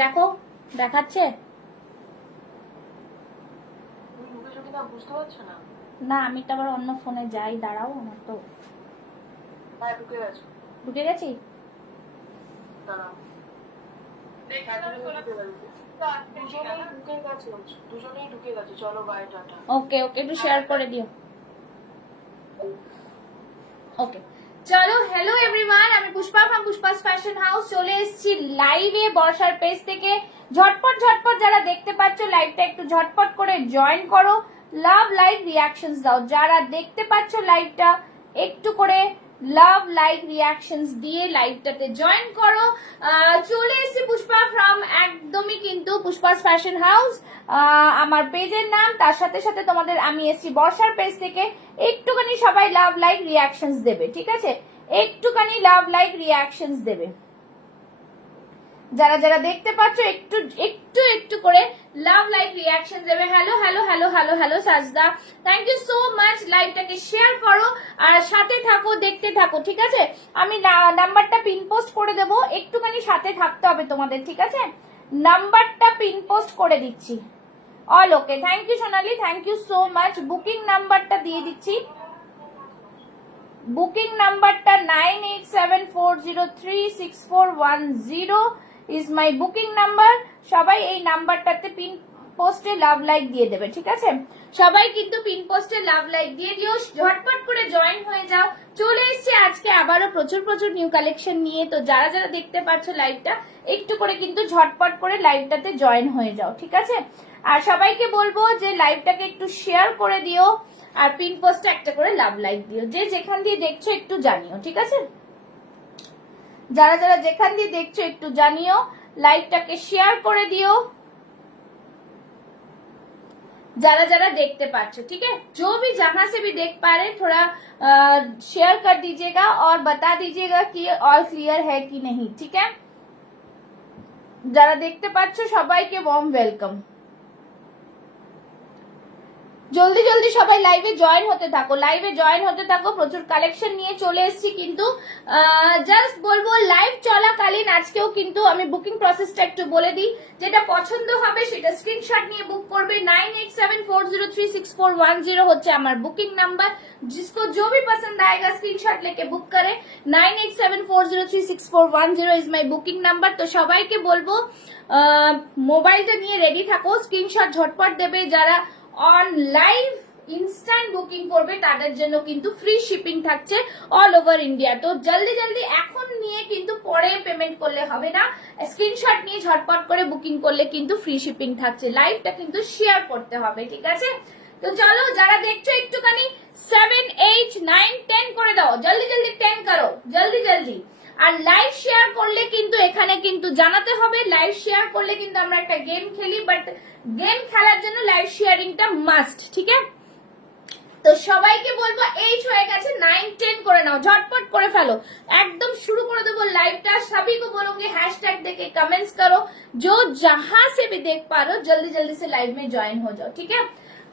দেখো দেখাচ্ছে বুঝতে পারছো না? না, আমি তো আবার অন্য ফোনে যাই, দাঁড়াও আমার তো হ্যাঁ ঢুকে গেছো। ঢুকে গেছি। দাঁড়াও, দুজনেই ঢুকে গেছে। চলো বাই, টাটা। ওকে ওকে, একটু শেয়ার করে দিও। ওকে চলো, হ্যালো এভরিওয়ান, আমি পুষ্পা ফ্রম পুষ্পাস ফ্যাশন হাউস চলে এসেছি লাইভে বর্ষার পেজ থেকে। ঝটপট ঝটপট যারা দেখতে পাচ্ছ লাইভটা একটু ঝটপট করে জয়েন করো, লাভ লাইক রিয়াকশনস দাও। যারা দেখতে পাচ্ছ লাইভটা একটু করে লাভ লাইক রিয়াকশনস দিয়ে লাইভটাতে জয়েন করো। চলে এসেছি পুষ্পা ফ্রম একদমই কিন্তু পুষ্পাস ফ্যাশন হাউস আমার পেজের নাম, তার সাথে সাথে তোমাদের আমি এসেছি বর্ষার পেজ থেকে। একটুখানি সবাই লাভ লাইক রিয়াকশনস দেবে, ঠিক আছে? একটুখানি লাভ লাইক রিয়াকশনস দেবে। যারা যারা দেখতে পাচ্ছ একটু একটু একটু করে লাভ লাইক রিয়াকশন দেবে। Hello hello hello hello hello Sajda, thank you so much. লাইভটাকে শেয়ার করো আর সাথে থাকো, দেখতে থাকো, ঠিক আছে? আমি নাম্বারটা পিন পোস্ট করে দেব, একটুখানি সাথে থাকতে হবে তোমাদের, ঠিক আছে? নাম্বারটা পিন পোস্ট করে দিচ্ছি। All okay, thank you Sonali, thank you so much. Booking নাম্বারটা দিয়ে দিচ্ছি। বুকিং নাম্বারটা 9874036410 ইজ মাই বুকিং নাম্বার। সবাই এই নাম্বারটাতে পিন পোস্টে লাভ লাইক দিয়ে দেবে, ঠিক আছে? সবাই কিন্তু পিন পোস্টে লাভ লাইক দিয়ে দিও, ঝটপট করে জয়েন হয়ে যাও। চলে এসছে আজকে আবারও প্রচুর প্রচুর নিউ কালেকশন নিয়ে। তো যারা যারা দেখতে পাচ্ছ লাইভটা একটু করে কিন্তু ঝটপট করে লাইভটাতে জয়েন হয়ে যাও, ঠিক আছে? আর সবাইকে বলবো যে লাইভটাকে একটু শেয়ার করে দিও আর পিন পোস্টে একটা করে লাভ লাইক দিও। যে যেখান দিয়ে দেখছো একটু জানিও, ঠিক আছে? যারা যারা যেখান দিয়ে দেখছো একটু জানিও, লাইভটাকে শেয়ার করে দিও যারা যারা देखते पाচ্ছ, ठीक है? जो भी जहां से भी देख पा रहे थोड़ा शेयर कर दीजिएगा और बता दीजिएगा कि ऑल क्लियर है कि नहीं, ठीक है? যারা দেখতে পাচ্ছ সবাইকে ওয়ার্ম ওয়েলকাম। জলদি জলদি সবাই লাইভে জয়েন হতে থাকো, লাইভে জয়েন হতে থাকো। প্রচুর কালেকশন নিয়ে চলে এসেছি, কিন্তু জাস্ট বলবো লাইভ চলাকালীন আজকেও কিন্তু আমি বুকিং প্রসেসটা একটু বলে দিই। যেটা পছন্দ হবে সেটা স্ক্রিনশট নিয়ে বুক করবে। 9874036410 হচ্ছে আমার বুকিং নাম্বার। जिसको जो भी पसंद आएगा स्क्रीनशॉट लेके बुक करे। 9874036410 इज माई बुकिंग নাম্বার। তো সবাইকে বলবো মোবাইলটা নিয়ে রেডি থাকো, স্ক্রিনশট ঝটপট দেবে। যারা অন লাইভ ইনস্ট্যান্ট বুকিং করবে তাদের জন্য কিন্তু ফ্রি শিপিং থাকছে অল ওভার ইন্ডিয়া। তো জলদি জলদি এখন নিয়ে কিন্তু পরে পেমেন্ট করলে হবে না, স্ক্রিনশট নিয়ে ঝটপট করে বুকিং করলে কিন্তু ফ্রি শিপিং থাকছে। লাইভটা কিন্তু শেয়ার করতে হবে, ঠিক আছে? তো চলো, যারা দেখছো একটুখানি 7, 8, 9, 10 করে দাও, জলদি জলদি 10 করো, জলদি জলদি। আর লাইভ শেয়ার করলে কিন্তু এখানে কিন্তু জানাতে হবে, লাইভ শেয়ার করলে কিন্তু আমরা একটা গেম খেলি, বাট গেম খেলার জন্য লাইভ শেয়ারিংটা মাস্ট, ঠিক আছে? তো সবাইকে বলবো 8 হয়ে গেছে, 9, 10 করে নাও, ঝটপট করে ফেলো। একদম শুরু করে দেবো লাইভটা। सभी को बोलूंगी हैशटैग देके कमेंट्स करो, जो जहां से भी देख पा रहे हो जल्दी जल्दी से लाइव में ज्वाइन हो जाओ, ठीक है?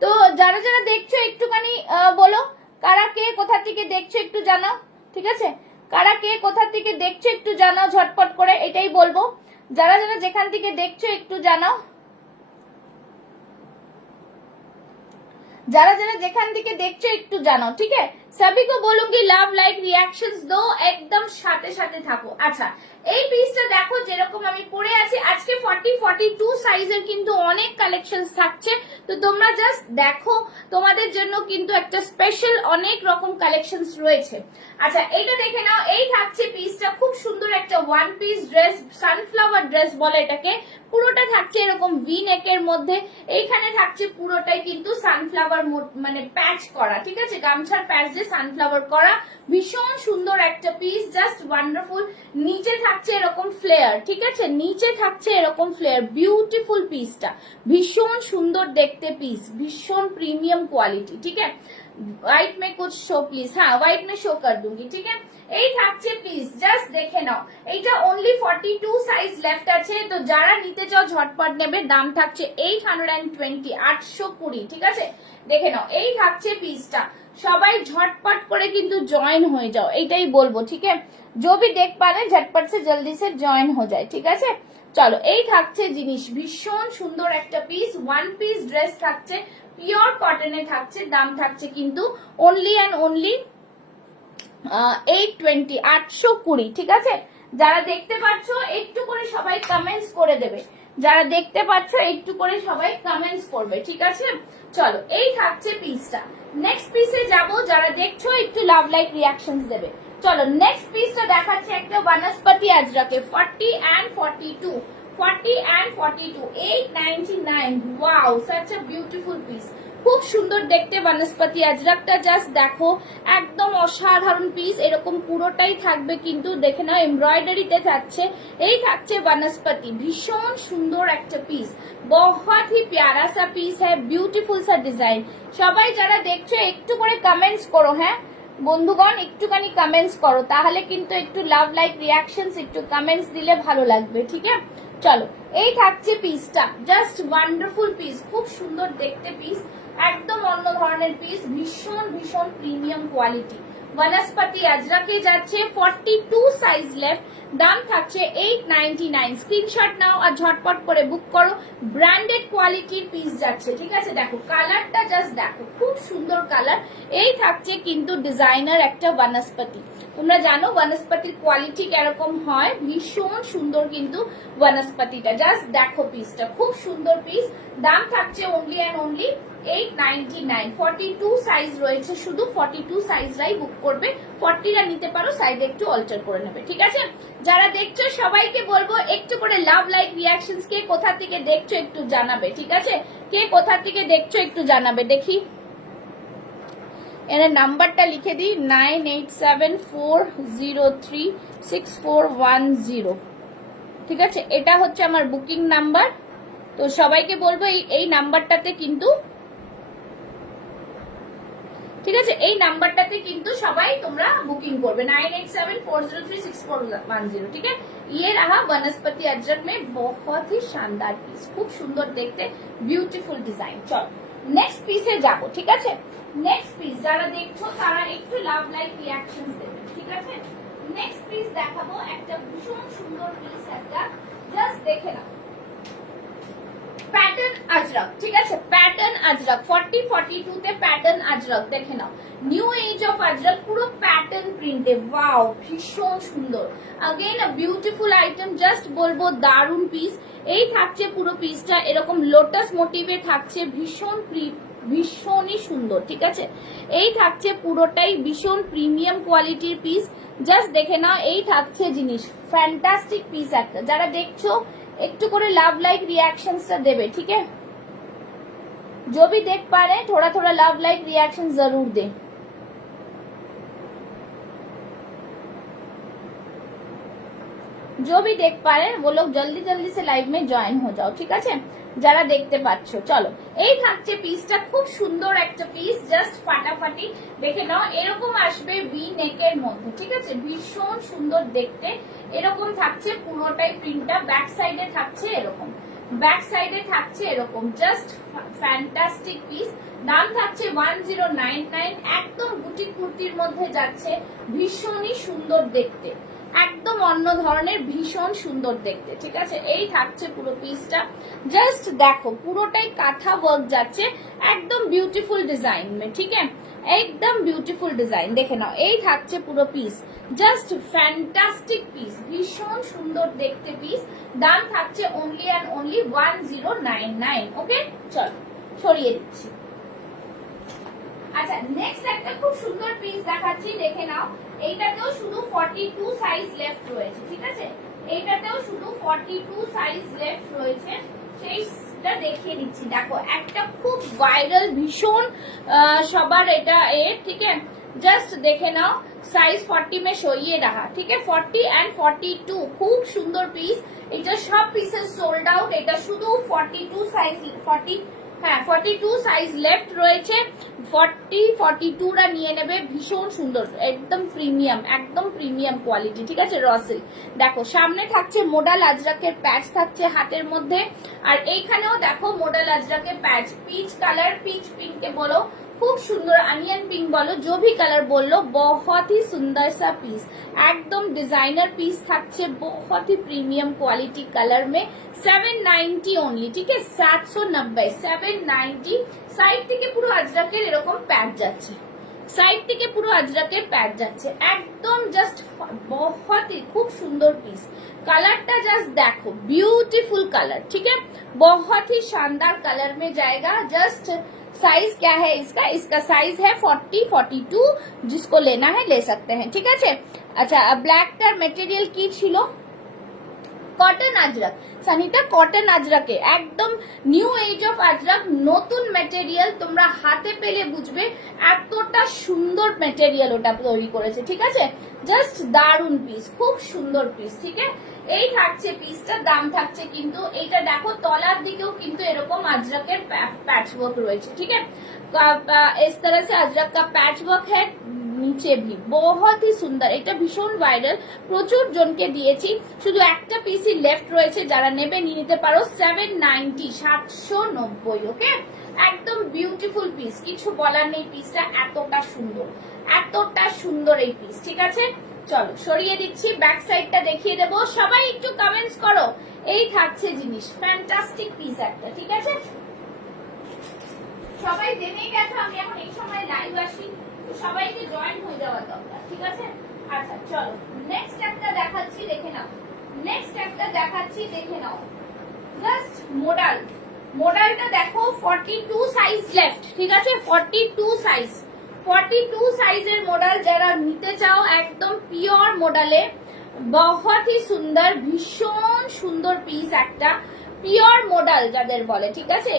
তো যারা যারা দেখছো একটুখানি বলো কারা কে কোথা থেকে দেখছো একটু জানাও, ঠিক আছে? কারা কে কোথা থেকে দেখছো একটু জানাও ঝটপট করে, এটাই বলবো। যারা যারা যেখান থেকে দেখছো একটু জানাও, যারা যারা যেখান থেকে দেখছো একটু জানাও, ঠিক আছে? सभी को बोलूंगी লাভ লাইক রিঅ্যাকশনস দো, একদম সাথে সাথে থাকো। আচ্ছা, এই পিসটা দেখো যেরকম আমি পরে আছি, আজকে 40-42 সাইজের কিন্তু অনেক কালেকশন থাকছে। তো তোমরা জাস্ট দেখো, তোমাদের জন্য কিন্তু একটা স্পেশাল অনেক রকম কালেকশনস রয়েছে। আচ্ছা, এটা দেখে নাও, এই থাকছে পিসটা, খুব সুন্দর একটা one piece dress, sunflower dress বলে এটাকে। পুরোটা থাকছে এরকম ভি নেকের মধ্যে, এইখানে থাকছে পুরোটাই কিন্তু সানফ্লাওয়ার মানে প্যাচ করা, ঠিক আছে? গামছার প্যাচ দিয়ে সানফ্লাওয়ার করা, ভীষণ সুন্দর একটা পিস, জাস্ট ওয়ান্ডারফুল। নিচে থাকছে এরকম ফ্লেয়ার, ঠিক আছে? নিচে থাকছে এরকম ফ্লেয়ার, বিউটিফুল পিসটা, ভীষণ সুন্দর দেখতে পিস, ভীষণ প্রিমিয়াম কোয়ালিটি, ঠিক আছে? व्हाइट में कुछ शो प्लीज, हाँ व्हाइट में शो कर दूंगी, ठीक है। এই থাকছে প্লিজ, জাস্ট দেখে নাও। এইটা অনলি 42 সাইজ লেফট আছে, তো যারা নিতে চাও ঝটপট নেবে। দাম থাকছে 820, 820, ঠিক আছে। দেখে নাও, এই থাকছে পিসটা। সবাই ঝটপট করে কিন্তু জয়েন হয়ে যাও, এইটাই বলবো, ঠিক है। जो भी देख पा रहे हैं झटपट से जल्दी से জয়েন हो जाए, ঠিক আছে। চলো, এই থাকছে জিনিস, ভীষণ সুন্দর একটা পিস, ওয়ান পিস ড্রেস থাকছে, পিওর কটনে থাকছে। দাম থাকছে কিন্তু অনলি অ্যান্ড অনলি 820, 820, ঠিক আছে। যারা দেখতে পাচ্ছ একটু করে সবাই কমেন্টস করে দেবে, যারা দেখতে পাচ্ছ একটু করে সবাই কমেন্টস করবে, ঠিক আছে। চলো, এই থাকছে পিসটা। নেক্সট পিসে যাব, যারা দেখছো একটু লাভ লাইক রিয়াকশনস দেবে। চলো, নেক্সট পিসটা দেখাচ্ছে একটা বনস্পতি আজরাকে, 40 and 42, 40 and 42, 899, wow, such a beautiful piece. খুব সুন্দর দেখতে বনস্পতি আজরাকটা, জাস্ট দেখো, একদম অসাধারণ পিস। এরকম পুরোটাই থাকবে কিন্তু, দেখে নাও এমব্রয়ডারিতে থাকছে। এই থাকছে বনস্পতি, ভীষণ সুন্দর একটা পিস, বহুত হি প্যারা সা পিস হ্যাঁ, বিউটিফুল সা ডিজাইন। সবাই যারা দেখছো একটু করে কমেন্টস করো, হ্যাঁ বন্ধুগণ, একটুখানি কমেন্টস করো, তাহলে কিন্তু একটু লাভ লাইক রিয়াকশনস, একটু কমেন্টস দিলে ভালো লাগবে, ঠিক আছে। চলো, এই থাকছে পিসটা, জাস্ট ওয়ান্ডারফুল পিস, খুব সুন্দর দেখতে পিস, একদম অন্য ধরনের পিস, ভীষণ ভীষণ প্রিমিয়াম কোয়ালিটি। বনস্পতি আজরাকে যাচ্ছে, 42 সাইজ লেফট। দাম থাকছে 899। স্ক্রিনশট নাও আর ঝটপট করে বুক করো, ব্র্যান্ডেড কোয়ালিটির পিস যাচ্ছে, ঠিক আছে। দেখো কালারটা, জাস্ট দেখো, খুব সুন্দর কালার। এই থাকছে কিন্তু ডিজাইনার একটা বনস্পতি। তোমরা জানো বনস্পতির কোয়ালিটি কিরকম হয়, ভীষণ সুন্দর কিন্তু বনস্পতিটা, জাস্ট দেখো পিসটা, খুব সুন্দর পিস। দাম থাকছে অনলি অ্যান্ড অনলি 899। 42 সাইজ রয়েছে, শুধু 42 সাইজরাই বুক করবে, 40টা নিতে পারো, সাইডে একটু অল্টার করে নেবে, ঠিক আছে। যারা দেখছো সবাইকে বলবো একটু করে লাভ লাইক রিয়াকশনস, কে কোথা থেকে দেখছো একটু জানাবে, ঠিক আছে। কে কোথা থেকে দেখছো একটু জানাবে, দেখি। এর নাম্বারটা লিখে দিই, 9874036410, ঠিক আছে। এটা হচ্ছে আমার বুকিং নাম্বার, তো সবাইকে বলবো এই নাম্বারটাতে কিন্তু, ঠিক আছে, এই নাম্বারটাতে কিন্তু সবাই তোমরা বুকিং করবে, 9874036410, ঠিক है। ये रहा वनस्पति अजरक में बहुत ही शानदार पीस, खूब सुंदर देखते, ब्यूटीफुल डिजाइन। चलो नेक्स्ट পিসে যাব, ঠিক আছে। নেক্সট পিস যারা দেখছো তারা একটু লাভ লাইক রিঅ্যাকশনস দেবে, ঠিক আছে। নেক্সট পিস দেখাবো, একটা ভীষণ সুন্দর পিস, একটা জাস্ট দেখে নাও, প্যাটার্ন আজরক, ঠিক আছে। প্যাটার্ন আজরক 40, 42 তে প্যাটার্ন আজরক, দেখে নাও, নিউ এজ অফ আজরক, পুরো প্যাটার্ন প্রিন্টে, ওয়াও, ভীষণ সুন্দর। Again a beautiful item, just বলবো দারুন পিস। এই থাকছে পুরো পিসটা, এরকম লোটাস মোটিভে থাকছে, ভীষণই সুন্দর, ঠিক আছে। এই থাকছে পুরোটাই ভীষণ প্রিমিয়াম কোয়ালিটির পিস, জাস্ট দেখে নাও। এই থাকছে জিনিস, ফ্যান্টাস্টিক পিস একটা। যারা দেখছো একটু করে লাভ लाइक रिएक्शंसটা देवे, ठीक है। जो भी देख पा रहे हैं थोड़ा थोड़ा लव लाइक रिएक्शन जरूर दे। जो भी देख पा रहे हैं वो लोग जल्दी जल्दी से लाइव में জয়েন हो जाओ, ঠিক আছে। যারা দেখতে পাচ্ছ, চলো, এই থাকছে পিসটা, খুব সুন্দর একটা পিস, জাস্ট ফাটাফাটি। দেখে নাও, এরকম আসবে ভি নেকের মধ্যে, ঠিক আছে, ভীষণ সুন্দর দেখতে। এরকম থাকছে পুরোটাই প্রিন্টটা, ব্যাক সাইডে থাকছে এরকম, ব্যাক সাইডে থাকছে এরকম, জাস্ট ফ্যান্টাস্টিক পিস। দাম থাকছে 1099, একদম বুটিক কুর্তির মধ্যে যাচ্ছে, ভীষণই সুন্দর দেখতে, একদম অন্য ধরনের, ভীষণ সুন্দর দেখতে, ঠিক আছে। এই থাকছে পুরো পিসটা, জাস্ট দেখো, পুরোটাই কাঁথা ওয়ার্ক যাচ্ছে, একদম বিউটিফুল ডিজাইন মে, ঠিক আছে, একদম বিউটিফুল ডিজাইন। দেখে নাও, এই থাকছে পুরো পিস, জাস্ট ফ্যান্টাস্টিক পিস, ভীষণ সুন্দর দেখতে পিস। দাম থাকছে অনলি অ্যান্ড অনলি 1099, ওকে। চলো সরিয়ে দিচ্ছি। আচ্ছা, নেক্সট একটা খুব সুন্দর পিস দেখাচ্ছি, দেখে নাও। এইটাতেও শুধু 42 সাইজ লেফট রয়েছে, ঠিক আছে। এইটাতেও শুধু 42 সাইজ লেফট রয়েছে, সেইটা দেখিয়ে দিচ্ছি। দেখো, একটা খুব ভাইরাল, ভীষণ সবার এটা ঠিক আছে, জাস্ট দেখে নাও। সাইজ 40 में शो ये रहा, ठीक है, 40 and 42, খুব সুন্দর পিস। এটা সব পিসেস সোল্ড আউট, এটা শুধু 42 সাইজ, 40 হ্যাঁ 42 সাইজ লেফট রয়েছে, 42রা নিয়ে নেবে। ভীষণ সুন্দর, একদম প্রিমিয়াম কোয়ালিটি, ঠিক আছে। রসেল দেখো, সামনে থাকছে মোডাল আজরাকের প্যাচ থাকছে হাতের মধ্যে, আর এইখানেও দেখো মোডাল আজরাকের প্যাচ, পিচ কালার, পিচ পিঙ্কে বলো, खूब सुंदर अनियन पिंक बोलो, जो भी कलर बोल लो, बहुत ही सुंदर सा पीस, एकदम डिजाइनर पीस থাকছে, बहुत ही प्रीमियम क्वालिटी कलर में 790 ओनली, ठीक है 790 790। সাইড থেকে পুরো আজরাকের এরকম প্যাচ যাচ্ছে, সাইড থেকে পুরো আজরাকের প্যাচ যাচ্ছে, একদম জাস্ট बहुत ही खूब सुंदर पीस। कलरটা জাস্ট দেখো, ब्यूटीफुल कलर, ठीक है बहुत ही शानदार कलर में जाएगा। जस्ट साइज क्या है इसका, इसका साइज है 40-42, जिसको लेना है ले सकते हैं, ठीक है। अच्छा ब्लैकটার মেটেরিয়াল কি ছিল, কটন আজরাক, সানিতা কটন আজরাকে একদম নিউ এজ অফ আজরাক, নতুন মেটেরিয়াল, তোমরা হাতে পেলে বুঝবে এতটা সুন্দর মেটেরিয়াল ওটা তৈরি করেছে, ঠিক আছে। জাস্ট দারুন পিস, খুব সুন্দর পিস, ঠিক আছে। এই থাকছে পিসটার দাম থাকছে কিন্তু, এইটা দেখো তলার দিকেও কিন্তু এরকম আজরাকের पैच वर्क রয়েছে, ঠিক আছে। इस तरह से अजरक का पैच वर्क है নিচে ভি, बहुत ही সুন্দর, এটা ভীষণ ভাইরাল, প্রচুর জনকে দিয়েছি, শুধু একটা পিসই লেফট রয়েছে, যারা নেবে নিয়ে নিতে পারো। 790 790, ওকে একদম বিউটিফুল পিস, কিছু বলার নেই, পিসটা এতটা সুন্দর এই পিস, ঠিক আছে। চলো সরিয়ে দিচ্ছি, ব্যাক সাইডটা দেখিয়ে দেবো, সবাই একটু কমেন্টস করো। এই থাকছে জিনিস, ফ্যান্টাস্টিক পিস একটা, ঠিক আছে। সবাই জেনে গেছো আমি এখন এই সময় লাইভ আসি, তো সবাইকে জয়েন হয়ে যাওয়া দরকার, ঠিক আছে। আচ্ছা চলো নেক্সট একটা দেখাচ্ছি, দেখে নাও। জাস্ট মোডালটা দেখো, 42 সাইজ লেফট, ঠিক আছে 42 সাইজের মোডাল, যারা নিতে চাও একদম পিওর মোডালে, बहुत ही সুন্দর, ভীষণ সুন্দর পিস একটা, পিওর মোডাল যাদের বলে, ঠিক আছে।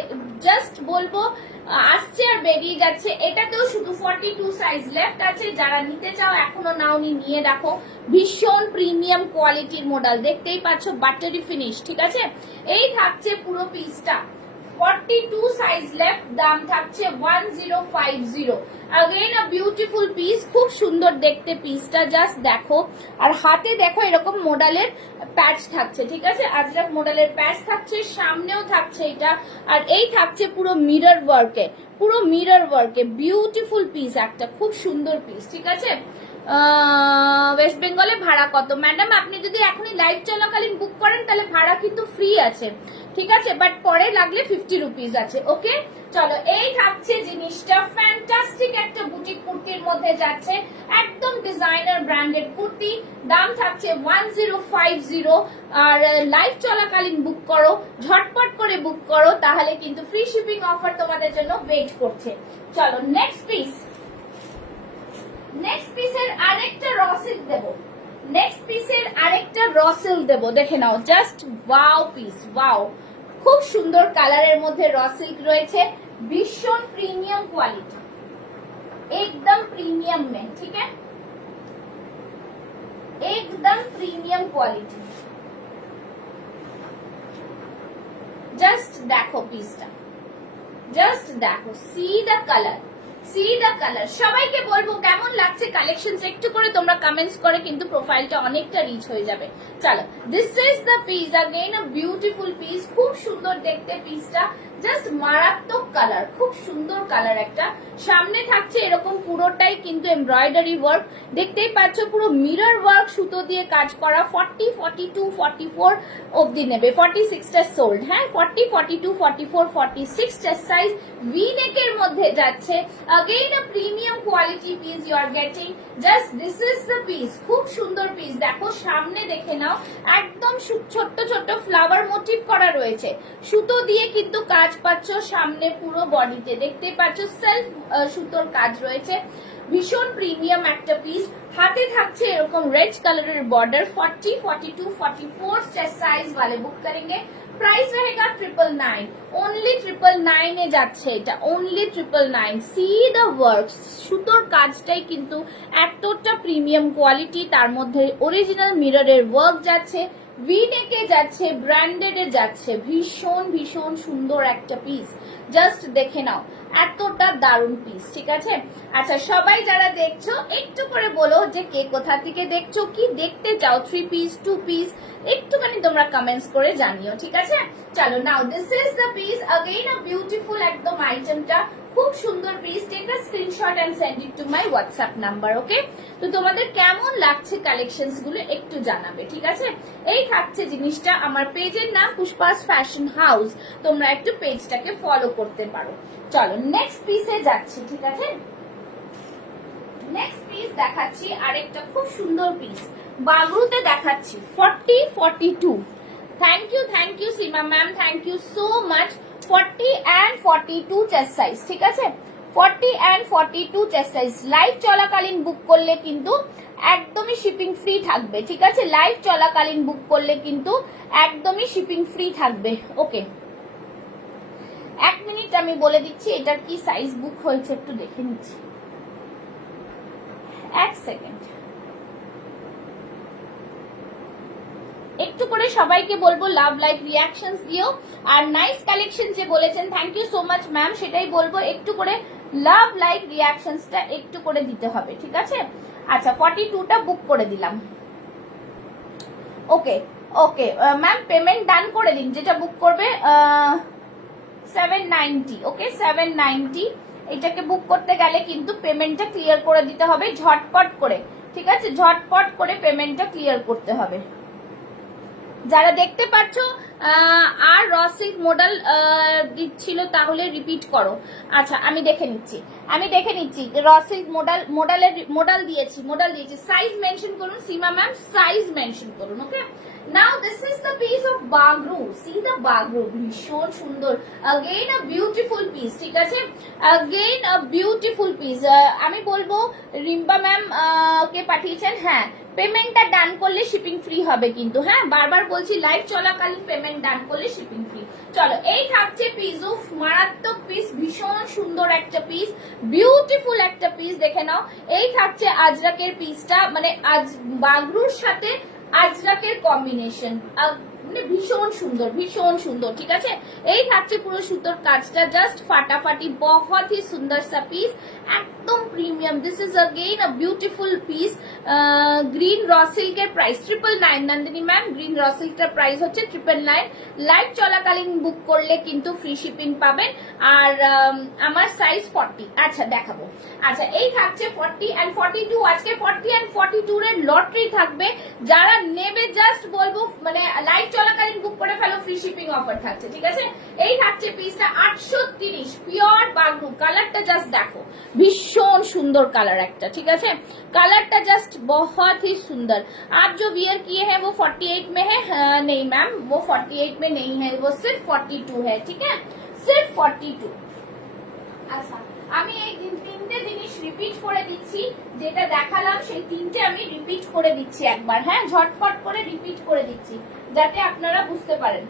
জাস্ট বলবো আসছে আর বেরিয়ে যাচ্ছে, এটাতেও শুধু 42 সাইজ লেফট আছে, যারা নিতে চাও এখনো নাওনি, নিয়ে রাখো, ভীষণ প্রিমিয়াম কোয়ালিটির মোডাল, দেখতেই পাচ্ছ বাটারি ফিনিশ, ঠিক আছে। এই থাকছে পুরো পিসটা, 42 সাইজ লেফট, দাম থাকছে 1050। अगेन अ ब्यूटीफुल পিস, খুব সুন্দর দেখতে পিসটা, জাস্ট দেখো, আর হাতে দেখো এরকম মডেলের প্যাচ থাকছে, ঠিক আছে, আজরাক মডেলের প্যাচ থাকছে, সামনেও থাকছে এটা, আর এই থাকছে পুরো মিরর ওয়ার্কে, বিউটিফুল পিস একটা, খুব সুন্দর পিস, ঠিক আছে। ওয়েস্ট বেঙ্গলে ভাড়া কত ম্যাডাম, আপনি যদি এখনই লাইভ চলাকালীন বুক করেন তাহলে ভাড়া কিন্তু ফ্রি আছে, ঠিক আছে, বাট পরে লাগলে 50 রুপিস আছে, ওকে। চলো এই থাকছে জিনিসটা, ফ্যান্টাস্টিক একটা বুটিক কুর্তির মধ্যে যাচ্ছে, একদম ডিজাইনার ব্র্যান্ডেড কুর্তি, দাম থাকছে 1050। আর লাইভ চলাকালীন বুক করো, ঝটপট করে বুক করো, তাহলে কিন্তু ফ্রি শিপিং অফার তোমাদের জন্য ওয়েট করছে। চলো নেক্সট পিসের আরেকটা রসেল দেবো, দেখে নাও, জাস্ট ওয়াও পিস, ওয়াও, খুব সুন্দর কালারের মধ্যে র সিল্ক রয়েছে, ভীষণ প্রিমিয়াম কোয়ালিটি, একদম প্রিমিয়াম में, ठीक है एकदम प्रीमियम क्वालिटी। জাস্ট দেখো পিসটা, জাস্ট দেখো, সি দ্য কালার, সবাইকে বলবো কেমন লাগছে কালেকশন, একটু করে তোমরা কমেন্টস করে কিন্তু প্রোফাইলটা অনেকটা রিচ হয়ে যাবে। চলো this is the piece, again a beautiful piece, খুব সুন্দর দেখতে পিসটা, জাস্ট মারাত্মক কালার, খুব সুন্দর কালার একটা, সামনে থাকছে এরকম পুরোটাই কিন্তু এমব্রয়ডারি ওয়ার্ক, দেখতেই পাচ্ছ পুরো মিরর ওয়ার্ক, সুতো দিয়ে কাজ করা, 40 42 44 অবধি নেবে, 46টা সোল্ড, হ্যাঁ 40 42 44 46টা সাইজ, ভি নেকের মধ্যে যাচ্ছে, again a premium quality piece you are getting, just this is the piece, খুব সুন্দর পিস, দেখো সামনে দেখে নাও, একদম ছোট্ট ছোট্ট ফ্লাওয়ার মোটিভ করা রয়েছে, সুতো দিয়ে কিন্তু কাজ পাচ্ছ, সামনে পুরো বডিতে দেখতে পাচ্ছ সেলফ সুতোর কাজ রয়েছে, ভীষণ প্রিমিয়াম একটা পিস, হাতে থাকছে এরকম রেড কালারের বর্ডার, 40 42 44 সাইজ वाले बुक करेंगे, प्राइस रहेगा 999, ओनली 999 এ যাচ্ছে এটা, ओनली 999। সি দ্য ওয়ার্ক, সুতোর কাজটাই কিন্তু এতটা প্রিমিয়াম কোয়ালিটি, তার মধ্যে অরিজিনাল মিররের ওয়ার্ক যাচ্ছে, ভিনেকে যাচ্ছে, ব্র্যান্ডেড এ যাচ্ছে, ভীষণ ভীষণ সুন্দর একটা পিস, জাস্ট দেখে নাও, এতটা দারুণ পিস, ঠিক আছে। আচ্ছা সবাই যারা দেখছো একটু করে বলো যে কে কোথা থেকে দেখছো, কি দেখতে চাও, 3 পিস 2 পিস, একটুখানি তোমরা কমেন্টস করে জানিও, ঠিক আছে। চলো now this is the piece, again a beautiful একদম আইটেমটা, খুব সুন্দর piece. Take a screenshot and send it to my WhatsApp number, okay. তো তোমাদের কেমন লাগছে কালেকশনস গুলো একটু জানাবে, ঠিক আছে। এই থাকছে জিনিসটা, আমার পেজের নাম পুষ্পাস ফ্যাশন হাউস, তোমরা একটু পেজটাকে ফলো করতে পারো। চলো নেক্সট পিসে যাচ্ছি, ঠিক আছে। নেক্সট পিস দেখাচ্ছি আরেকটা খুব সুন্দর পিস, বাগরুতে দেখাচ্ছি 40-42। Thank you Seema ma'am, thank you so much. 40 and 42 chest size, ঠিক আছে। 40 and 42 চেস্ট সাইজ। লাইভ চলাকালীন বুক করলে কিন্তু একদমই শিপিং ফ্রি থাকবে, ঠিক আছে। লাইভ চলাকালীন বুক করলে কিন্তু একদমই শিপিং ফ্রি থাকবে, ওকে। 1 মিনিট আমি বলে দিচ্ছি এটার কি সাইজ বুক হয়েছে, একটু দেখে নিচ্ছি, 1 সেকেন্ড। একটু করে সবাইকে বলবো লাভ লাইক রিয়াকশনস দিও, আর নাইস কালেকশন যে বলেছেন thank you so much ma'am, সেটাই বলবো একটু করে লাভ লাইক রিয়াকশনসটা একটু করে দিতে হবে, ঠিক আছে। আচ্ছা 42টা বুক করে দিলাম, ওকে ওকে ম্যাম পেমেন্ট ডান করে দিন, যেটা বুক করবে 790, ওকে 790। এটাকে বুক করতে গেলে কিন্তু পেমেন্টটা ক্লিয়ার করে দিতে হবে ঝটপট করে, ঠিক আছে। ঝটপট করে পেমেন্টটা ক্লিয়ার করতে হবে। যারা দেখতে পাচ্ছ আর র সিল্ক মডেল দিচ্ছিল তাহলে রিপিট করো। আচ্ছা আমি দেখে নিচ্ছি র সিল্ক মডেল দিয়েছি, সাইজ মেনশন করুন সীমা ম্যাম, সাইজ মেনশন করুন, okay. Now this is the piece of Bagru, see the Bagru, ভীষণ সুন্দর, अगेन আ বিউটিফুল পিস, ঠিক আছে। Again a beautiful piece. আমি বলবো রিম্পা ম্যাম কে পাঠিয়েছেন, হ্যাঁ পেমেন্টটা ডান করলে শিপিং ফ্রি হবে কিন্তু, হ্যাঁ বারবার বলছি লাইভ চলাকালীন পেমেন্ট ডান করলে শিপিং ফ্রি। চলো এই থাকছে পিস, উফ মারাত্মক পিস, ভীষণ সুন্দর একটা পিস, বিউটিফুল একটা পিস, দেখে নাও। এই থাকছে আজরাকের পিসটা, মানে আজ বাগরুর সাথে আজরাকের কম্বিনেশন, মানে ভীষণ সুন্দর, ঠিক আছে। এই থাকছে পুরো সুতোর কাজটা, জাস্ট ফাটাফাটি, বহুত হি সুন্দর সা পিস, একদম premium. This is again a beautiful piece. Green র সিল্কের প্রাইস 999 নন্দিনী ম্যাম, গ্রিন র সিল্কটার প্রাইস হচ্ছে 999। লাইভ চলাকালীন বুক করলে কিন্তু ফ্রি শিপিং পাবেন। আর আমার সাইজ 40। আচ্ছা দেখাবো, আচ্ছা এই থাকছে 40 and 42, আজকে 40 and 42 এর লটারি থাকবে, যারা নেবে জাস্ট বলবো মানে লাইভ চলাকালীন বুক করে ফেলো, ফ্রি শিপিং অফার থাকছে, ঠিক আছে। এই থাকছে পিসটা 830, পিওর বাগরু, কালারটা জাস্ট দেখো, ভীষণ সুন্দর কালার একটা, ঠিক আছে। কালারটা জাস্ট बहुत ही सुंदर। आप जो वियर किए हैं वो 48 में है, नहीं मैम वो 48 में नहीं है, वो सिर्फ 42 है, ठीक है, सिर्फ 42। আচ্ছা আমি এই তিনটে জিনিস রিপিট করে দিচ্ছি, যেটা দেখালাম সেই তিনটে আমি রিপিট করে দিচ্ছি একবার, হ্যাঁ ঝটপট করে রিপিট করে দিচ্ছি যাতে আপনারা বুঝতে পারেন।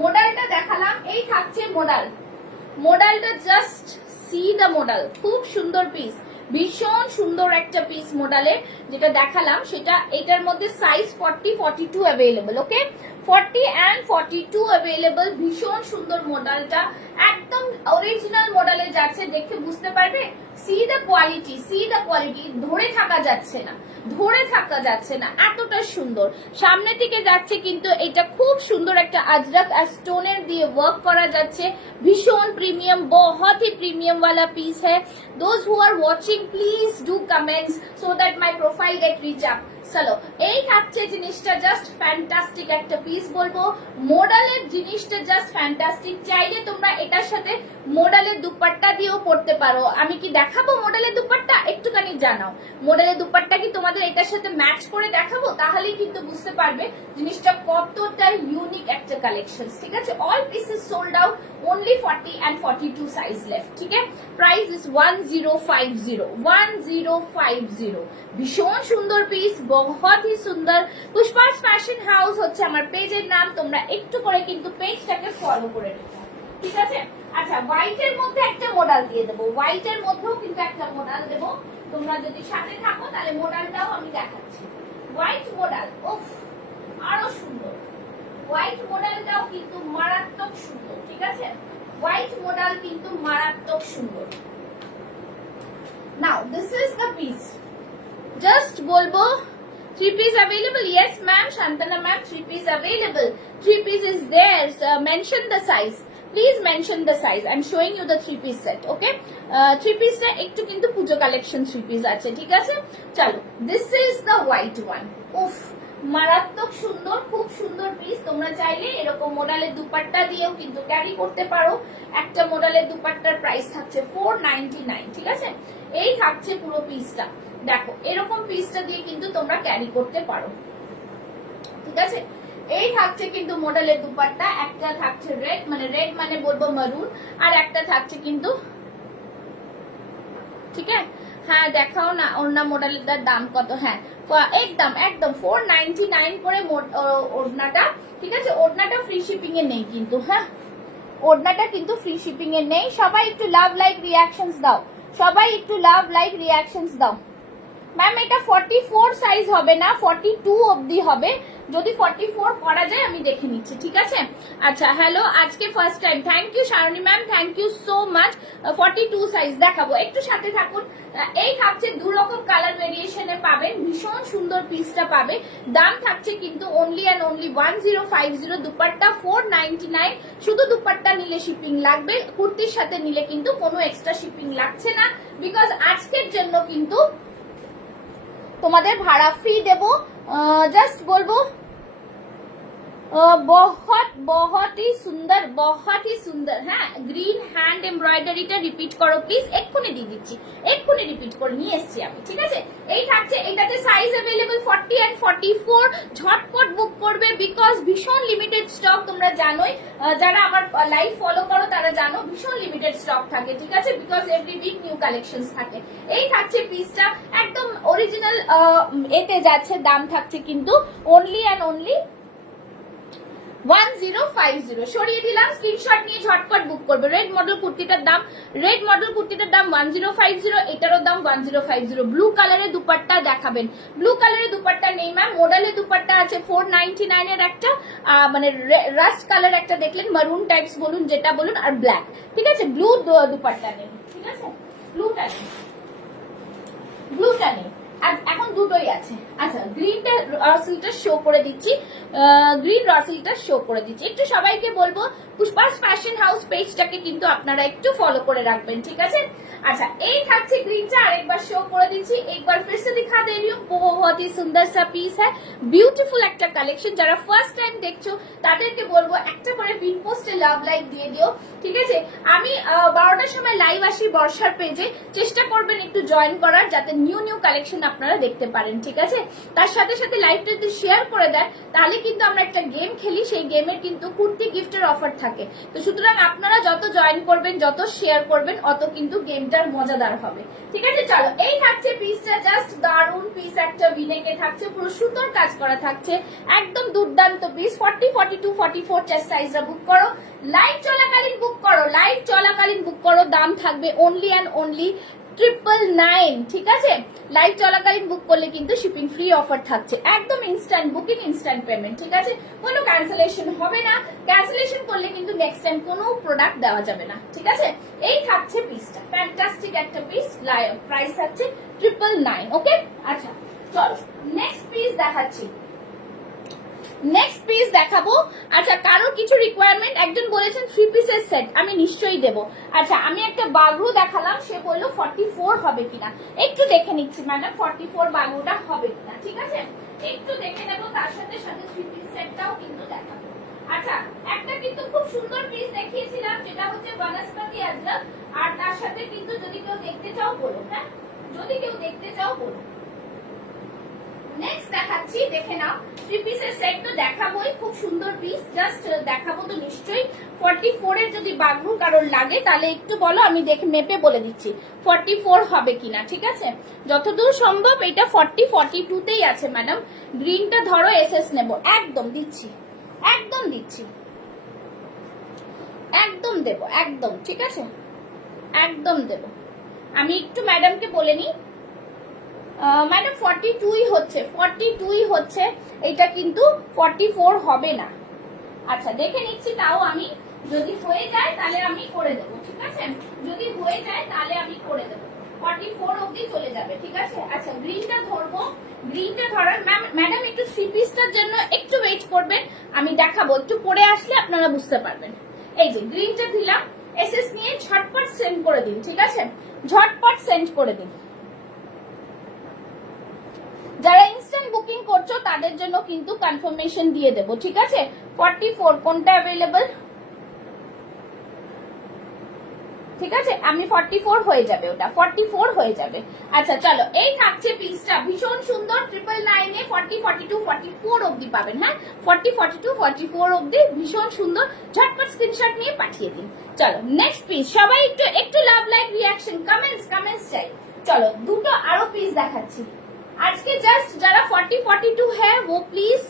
মডেলটা দেখালাম, এই থাকছে মডেলটা জাস্ট সি দ্য মডেল, খুব সুন্দর পিস, ভীষণ সুন্দর একটা পিস মডেলের, যেটা দেখালাম সেটা, এটার মধ্যে size 40-42 available, okay 40 and 42 available. ভীষণ সুন্দর মডেলটা, একদম অরিজিনাল মডেলে যাচ্ছে, দেখে বুঝতে পারবে। সি দ্য কোয়ালিটি, ধরে থাকা যাচ্ছে না, এতটা সুন্দর। সামনের দিকে যাচ্ছে কিন্তু এটা খুব সুন্দর একটা আজরাক আর স্টোনের দিয়ে ওয়ার্ক করা যাচ্ছে, ভীষণ প্রিমিয়াম, बहुत ही प्रीमियम वाला पीस है। Those who are watching please do comments so that my profile get reach up। চলো এই থাকছে জিনিসটা, জাস্ট ফ্যান্টাস্টিক একটা পিস বলবো, মডেলের জিনিসটা জাস্ট ফ্যান্টাস্টিক। চাইলে তোমরা এটার সাথে মডেলের দুপাট্টা দিয়েও পড়তে পারো। আমি কি দেখাবো মডেলের দুপাট্টা, একটুখানি জানাও মডেলের দুপাট্টা কি তোমাদের এটার সাথে ম্যাচ করে দেখাবো, তাহলেই কিন্তু বুঝতে পারবে জিনিসটা কতটা ইউনিক একটা কালেকশন, ঠিক আছে। All pieces sold out, only 40 and 42 size left, ठीक है। प्राइस इज 1050, ভীষণ সুন্দর পিস, बहुत ही সুন্দর। পুষ্পাস ফ্যাশন হাউস হচ্ছে আমার পেজের নাম, তোমরা একটু করে কিন্তু পেজটাকে ফলো করে নিতে, ঠিক আছে। আচ্ছা হোয়াইটের মধ্যে একটা মডেল দিয়ে দেবো, হোয়াইটের মধ্যেও কিন্তু একটা মডেল দেবো, তোমরা যদি সাথে থাকো তাহলে মডেলটাও আমি দেখাচ্ছি। হোয়াইট মডেল, উফ হোয়াইট মডেলটাও কিন্তু মারাত্মক সুন্দর, ঠিক আছে? হোয়াইট মডেল কিন্তু মারাত্মক সুন্দর। Now this is the piece, just বলবো 3 piece available. Yes ma'am, Shantana ma'am, 3 piece available. 3 piece is there. Mention the size. Please mention the size. I'm showing you the 3 piece set. Okay? 3 piece টা একটু কিন্তু পুজো collection 3 piece আছে, ঠিক আছে? চলো, this is the white one. উফ, মারাত্মক সুন্দর, খুব সুন্দর পিস। তোমরা চাইলে এরকম মডেলের দুপাট্টা দিয়েও কিন্তু ক্যারি করতে পারো। একটা মডেলের দুপাট্টার প্রাইস থাকছে 499, ঠিক আছে? এই থাকছে পুরো পিসটা। দেখো, এরকম পিসটা দিয়ে কিন্তু তোমরা ক্যারি করতে পারো, ঠিক আছে? এই থাকছে কিন্তু মডেলের দুপাট্টা। একটা থাকছে রেড, মানে রেড মানে বলবো মারুন, আর একটা থাকছে কিন্তু, ঠিক আছে? হ্যাঁ দেখাও না ওড়না মডেলটার দাম কত। হ্যাঁ একদম একদম 499 করে ওড়নাটা, ঠিক আছে? ওড়নাটা ফ্রি শিপিং এ নেই কিন্তু, হ্যাঁ ওড়নাটা কিন্তু ফ্রি শিপিং এ নেই। সবাই একটু লাভ লাইক রিয়াকশনস দাও, সবাই একটু লাভ লাইক রিয়াকশনস দাও। ম্যাম এটা 44 সাইজ হবে না, 42 অবধি হবে। যদি 44 করা যায় আমি দেখে নিচ্ছি, ঠিক আছে? আচ্ছা হ্যালো, আজকে first time, thank you Sharani ma'am, thank you so much. 42 size দেখাবো, একটু সাথে থাকুন। এই থাকছে দু রকম কালার ভেরিয়েশনে পাবেন, ভীষণ সুন্দর পিসটা পাবে। দাম থাকছে কিন্তু অনলি অ্যান্ড অনলি 1050, দুপাট্টা 499। শুধু দুপাট্টা নিলে শিপিং লাগবে, কুর্তির সাথে নিলে কিন্তু কোনো এক্সট্রা শিপিং লাগছে না, বিকজ আজকের জন্য কিন্তু তোমাদের ভাড়া ফ্রি দেবো। জাস্ট বলবো बहुत ही সুন্দর। হ্যাঁ গ্রিন হ্যান্ড এমব্রয়ডারিটা রিপিট করো প্লিজ, এক্ষুনি দিয়ে দিচ্ছি, এক্ষুনি রিপিট করে নিয়ে এসছি আমি, ঠিক আছে? এই থাকছে, এটাতে সাইজ অ্যাভেলেবল 40 and 44। ঝটপট বুক করবে, বিকজ ভীষণ লিমিটেড স্টক। তোমরা জানোই, যারা আমার লাইভ ফলো করো তারা জানো ভীষণ লিমিটেড স্টক থাকে, ঠিক আছে? Because every week new collections থাকে। এই থাকছে পিসটা, একদম অরিজিনাল এতে যাচ্ছে। দাম থাকছে কিন্তু অনলি অ্যান্ড অনলি 1050। সরিয়ে দিলাম, স্ক্রিনশট নিয়ে ঝটপট বুক করবে। রেড মডেল কুর্তিটার দাম 1050, এটারও দাম 1050। ব্লু কালারের দুপাট্টা দেখাবেন, ব্লু কালারের দুপাট্টা নেই ম্যাম। মডেলের দুপাট্টা আছে 499 এর একটা, মানে রাস্ট কালার একটা দেখলেন, মারুন টাইপস বলুন যেটা বলুন, আর ব্ল্যাক, ঠিক আছে? ব্লু দুপাট্টা নেই, ঠিক আছে? ব্লুটা নেই, ব্লুটা নেই, আর এখন দুটোই আছে। আচ্ছা গ্রিনটা রসিলটা শো করে দিচ্ছি, গ্রিন রসিলটা শো করে দিচ্ছি। একটু সবাইকে বলবো পুষ্পাস ফ্যাশন হাউস পেজটাকে কিন্তু আপনারা একটু ফলো করে রাখবেন, ঠিক আছে? अच्छा एक থাকছে গ্রিনটা আরেকবার শো করে দিচ্ছি एक बार फिर से दिखा दे रही हूँ बहुत ही सुंदर सा पीस है বিউটিফুল একটা কালেকশন যারা ফার্স্ট টাইম দেখছো তাদেরকে বলবো একটা করে পিন পোস্টে লাভ লাইক দিয়ে দিও ঠিক আছে আমি 12টার সময় লাইভ আসি বর্ষার পেজে চেষ্টা করবেন একটু জয়েন করার যাতে নিউ নিউ কালেকশন আপনারা দেখতে পারেন ঠিক আছে তার সাথে সাথে লাইভটা যদি শেয়ার করে দেন তাহলে কিন্তু আমরা একটা গেম খেলি সেই গেমের কিন্তু কুর্তি গিফটের অফার থাকে তো সুতরাং আপনারা যত জয়েন করবেন যত শেয়ার করবেন অত কিন্তু গেমটার মজাদার হবে ঠিক আছে চলো এই থাকছে পিসটা জাস্ট দারুন পিস একটা ভিনেকে থাকছে পুরো সুতোর কাজ করা থাকছে একদম দুর্দান্ত পিস 40 42 44 চেস্ট সাইজটা বুক করো লাইভ চলাকালীন বুক করো দাম থাকবে অনলি এন্ড অনলি 999 ঠিক আছে লাইভ চলাকালীন বুক করলে কিন্তু শিপিং ফ্রি অফার থাকছে একদম ইনস্ট্যান্ট বুকিং ইনস্ট্যান্ট পেমেন্ট ঠিক আছে কোনো ক্যান্সেলেশন হবে না ক্যান্সেলেশন করলে কিন্তু নেক্সট টাইম কোনো প্রোডাক্ট দেওয়া যাবে না ঠিক আছে এই থাকছে পিসটা ফ্যান্টাস্টিক একটা পিস প্রাইস থাকছে 999 ওকে আচ্ছা চলো নেক্সট পিস দেখাচ্ছি নেক্সট পিস দেখাবো আচ্ছা কারো কিছু রিকোয়ারমেন্ট একজন বলেছেন 3 পিসের সেট আমি নিশ্চয়ই দেব আচ্ছা আমি একটা বাগরু দেখালাম সে বলল 44 হবে কিনা একটু দেখে নিচ্ছি ম্যাডাম 44 বাগরুটা হবে কিনা ঠিক আছে একটু দেখে নেব তার সাথে সাথে 3 পিস সেটটাও কিন্তু দেখাবো আচ্ছা একটা কিন্তু খুব সুন্দর পিস দেখিয়েছিলাম যেটা হচ্ছে বনস্পতি আজরক আর তার সাথে কিন্তু যদি কেউ দেখতে চাও বলো হ্যাঁ যদি কেউ দেখতে চাও বলো নেক্সট দেখাচ্ছি দেখে নাও 3 পিসের সেট তো দেখাবোই খুব সুন্দর পিস জাস্ট দেখাবো তো নিশ্চয়ই 44 এর যদি বাগরু কারোর লাগে তাহলে একটু বলো আমি দেখে মেপে বলে দিচ্ছি 44 হবে কিনা ঠিক আছে যতদূর সম্ভব এটা 40 42 তেই আছে ম্যাডাম গ্রিনটা ধরো এসএস নেব একদম দিচ্ছি একদম দেব একদম ঠিক আছে একদম দেব আমি একটু ম্যাডামকে বলে নিই ম্যাডাম 42ই হচ্ছে এটা কিন্তু 44 হবে না আচ্ছা দেখে নিচ্ছি, তাও আমি যদি হয়ে যায় তাহলে আমি করে দেবো, ঠিক আছে? যদি হয়ে যায় তাহলে আমি করে দেবো। 44 অবধি চলে যাবে, ঠিক আছে? আচ্ছা গ্রিনটা ধরবো, গ্রিনটা ধরার ম্যাডাম একটু থ্রি পিসটার জন্য একটু ওয়েট করবেন, আমি দেখাবো, একটু পরে আসলে আপনারা বুঝতে পারবেন। এই যে গ্রিনটা দিলাম, এসএস নিয়ে ঝটপট সেন্ড করে দিন, ঠিক আছে? ঝটপট সেন্ড করে দিন। যারা ইনস্ট্যান্ট বুকিং করছো তাদের জন্য কিন্তু কনফার্মেশন দিয়ে দেবো, ঠিক আছে? 44 কোনটা অ্যাভেলেবল, ঠিক আছে? আমি 44 হয়ে যাবে, ওটা 44 হয়ে যাবে। আচ্ছা চলো, এই থাকছে পিসটা ভীষণ সুন্দর 999 এ 40 42 44 অবধি পাবেন। হ্যাঁ 40 42 44 অবধি ভীষণ সুন্দর, ঝটপট স্ক্রিনশট নিয়ে পাঠিয়ে দিন। চলো নেক্সট পিস, সবাই একটু একটু লাভ লাইক রিয়াকশন কমেন্টস চাই। চলো দুটো আরো পিস দেখাচ্ছি আজকে। जस्ट जरा 40-42 है वो प्लीज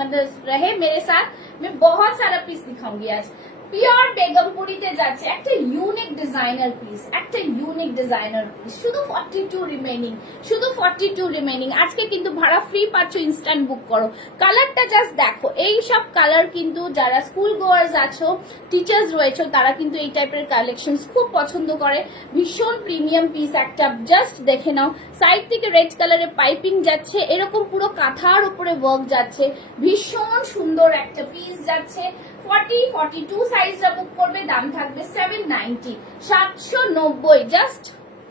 मतलब रहे मेरे साथ, मैं बहुत सारा पीस दिखाऊंगी आज। পিওর বেগমপুরিতে যাচ্ছে একটা ইউনিক ডিজাইনার পিস, একটা ইউনিক ডিজাইনার পিস, শুধু 42 রিমেইনিং, শুধু 42 রিমেইনিং। আজকে কিন্তু ভাড়া ফ্রি পাচ্ছ, ইনস্ট্যান্ট বুক করো। কালারটা জাস্ট দেখো, এই সব কালার কিন্তু যারা স্কুল গোয়ার্স আছো, টিচার্স রয়েছে, তারা কিন্তু এই টাইপের কালেকশন খুব পছন্দ করে। ভীষণ প্রিমিয়াম পিস একটা, জাস্ট দেখে নাও। সাইড থেকে রেড কালারের পাইপিং যাচ্ছে, এরকম পুরো কাঁথার উপরে ওয়ার্ক যাচ্ছে, ভীষণ সুন্দর একটা পিস যাচ্ছে। 40-42 সাইজটা বুক করবে, দাম থাকবে 790, 790। জাস্ট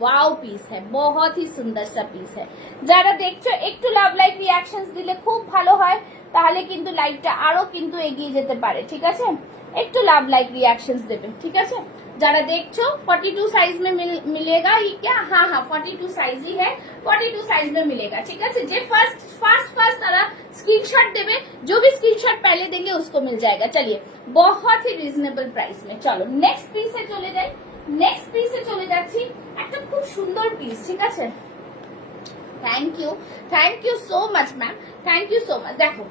वाओ पीस है, बहुत ही सुंदर सा पीस है। যারা দেখছো একটু লাভ লাইক রিঅ্যাকশনস দিলে খুব ভালো হয়, তাহলে কিন্তু লাইকটা আরো কিন্তু এগিয়ে যেতে পারে, ঠিক আছে? একটু লাভ লাইক রিঅ্যাকশনস দেবে, ঠিক আছে? যারা দেখছো 42 साइज में मिलेगा ये क्या? हाँ 42 साइज ही है, 42 साइज में मिलेगा, ठीक है? जे फास्ट तारा स्क्रीनशॉट देवे, जो भी स्क्रीनशॉट पहले देंगे उसको मिल जाएगा। चलिए बहुत ही रिजनेबल प्राइस में। चलो नेक्स्ट पीसे चले जाए, नेक्स्ट पीसे चले যাচ্ছি, একটা খুব সুন্দর পিস, ঠিক আছে? Thank you so much ma'am, thank you so much. দেখো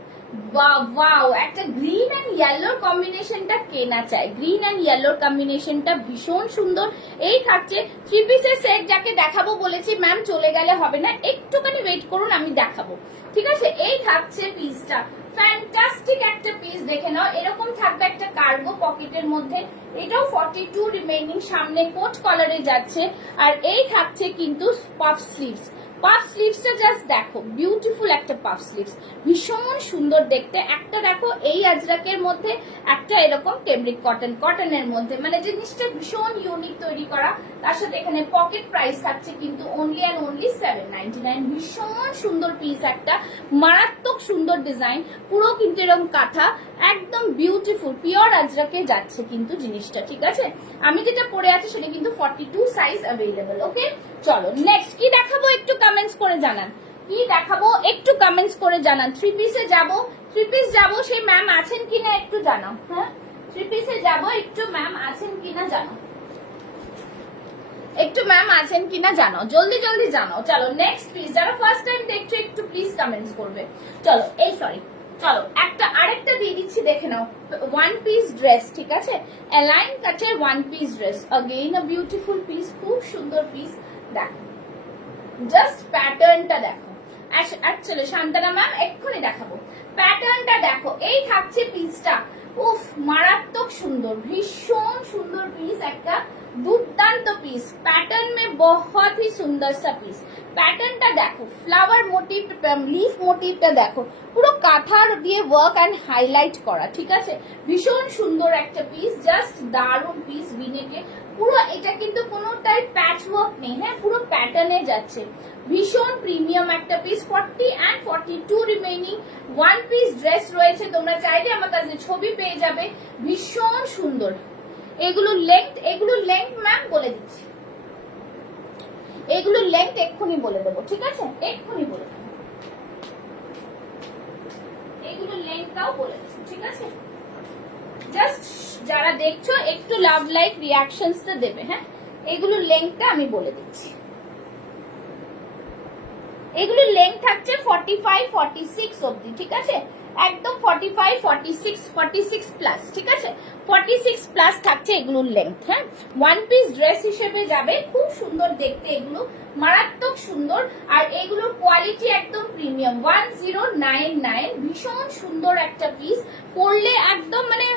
ওয়াও, একটা গ্রিন এন্ড ইয়েলোর কম্বিনেশনটা কে না চায়? গ্রিন এন্ড ইয়েলোর কম্বিনেশনটা ভীষণ সুন্দর। এই থাকছে থ্রি পিসের সেট, যাকে দেখাবো বলেছি ম্যাম চলে গেলে হবে না, একটুখানি ওয়েট করুন, আমি দেখাবো, ঠিক আছে? এই থাকছে পিসটা, ফ্যান্টাস্টিক একটা পিস, দেখে নাও। এরকম থাকবে একটা কার্গো পকেটের মধ্যে, এটাও 42 রিমেইনিং, সামনে কোট কলারে যাচ্ছে। আর এই থাকছে কিন্তু পাফ স্লিভস, পাফ স্লিভসটা জাস্ট দেখো, বিউটিফুল একটা পাফ স্লিভস, ভীষণ সুন্দর দেখতে। একটা দেখো এই আজরাকের মধ্যে, একটা এরকম টেমরিক কটনের মধ্যে, মানে জিনিসটা ভীষণ ইউনিক তৈরি করা। তার সাথে এখানে পকেট প্রাইস থাকছে কিন্তু অনলি অ্যান্ড অনলি 799। ভীষণ সুন্দর পিস একটা, মারাত্মক সুন্দর ডিজাইন, পুরো কিন্তু এরকম কাঁথা, একদম বিউটিফুল পিওর আজরাকে যাচ্ছে কিন্তু জিনিসটা, ঠিক আছে? আমি যেটা পরে আছি সেটা কিন্তু 42 সাইজ অ্যাভেলেবল। ওকে চলো নেক্সট কি দেখাবো একটু কমেন্টস করে জানান, কি দেখাবো একটু কমেন্টস করে জানান। থ্রি পিসে যাবো, থ্রি পিস যাবো, সেই ম্যাম আছেন কিনা একটু জানাও। হ্যাঁ থ্রি পিসে যাবো, একটু ম্যাম আছেন কিনা জানাও, একটু ম্যাম আছেন কিনা জানাও, জলদি জলদি জানাও। চলো নেক্সট পিস, যারা ফার্স্ট টাইম দেখছো একটু প্লিজ কমেন্টস করবে। চলো এই সরি, চলো একটা আরেকটা দিয়ে দিচ্ছি, দেখে নাও। ওয়ান পিস ড্রেস, ঠিক আছে? অ্যালাইন কাটের one piece dress, again a beautiful piece, খুব সুন্দর পিস। দেখো জাস্ট প্যাটার্নটা দেখো, অ্যাকচুয়ালি শান্তনা ম্যাম এক্ষুনি দেখাবো, প্যাটার্নটা দেখো। এই থাকছে পিসটা, উফ মারাত্মক সুন্দর, ভীষণ সুন্দর পিস, একটা দুর্দান্ত পিস। पैटर्न में बहुत ही सुंदर सा पीस, প্যাটার্নটা দেখো, ফ্লাওয়ার মোটিভ, লিফ মোটিভটা দেখো, পুরো কাঁথার দিয়ে ওয়ার্ক এন্ড হাইলাইট করা, ঠিক আছে? ভীষণ সুন্দর একটা পিস, জাস্ট দারুণ পিস, ভিনেটে পুরো। এটা কিন্তু কোনোটাই প্যাচ ওয়ার্ক নেই, হ্যাঁ পুরো প্যাটার্নে যাচ্ছে, ভীষণ প্রিমিয়াম একটা piece. 40 and 42 remaining, one piece dress রয়েছে, তোমরা চাইলে আমার কাছে ছবি পেয়ে যাবে, ভীষণ সুন্দর। এগুলোর লেংথ ম্যাম বলে দিচ্ছি, এগুলোর লেংথ এক্ষুনি বলে দেবো, ঠিক আছে? এক্ষুনি বলে দেবো, এগুলোর লেংথটাও বলে দেবো, ঠিক আছে? জাস্ট যারা দেখছো একটু লাভ লাইক রিঅ্যাকশনসটা দেবে। হ্যাঁ এগুলোর লেংথটা আমি বলে দিচ্ছি, এগুলোর লেংথ থাকছে 45-46 অবধি, ঠিক আছে? একদম 45-46 প্লাস, ঠিক আছে? 46 প্লাস থাকছে এগুলোর লেংথ। হ্যাঁ ওয়ান পিস ড্রেস হিসেবে যাবে, খুব সুন্দর দেখতে এগুলো, মারাত্মক সুন্দর। আর এগুলোর কোয়ালিটি একদম প্রিমিয়াম, 1099, ভীষণ সুন্দর একটা পিস, পরলে একদম মানে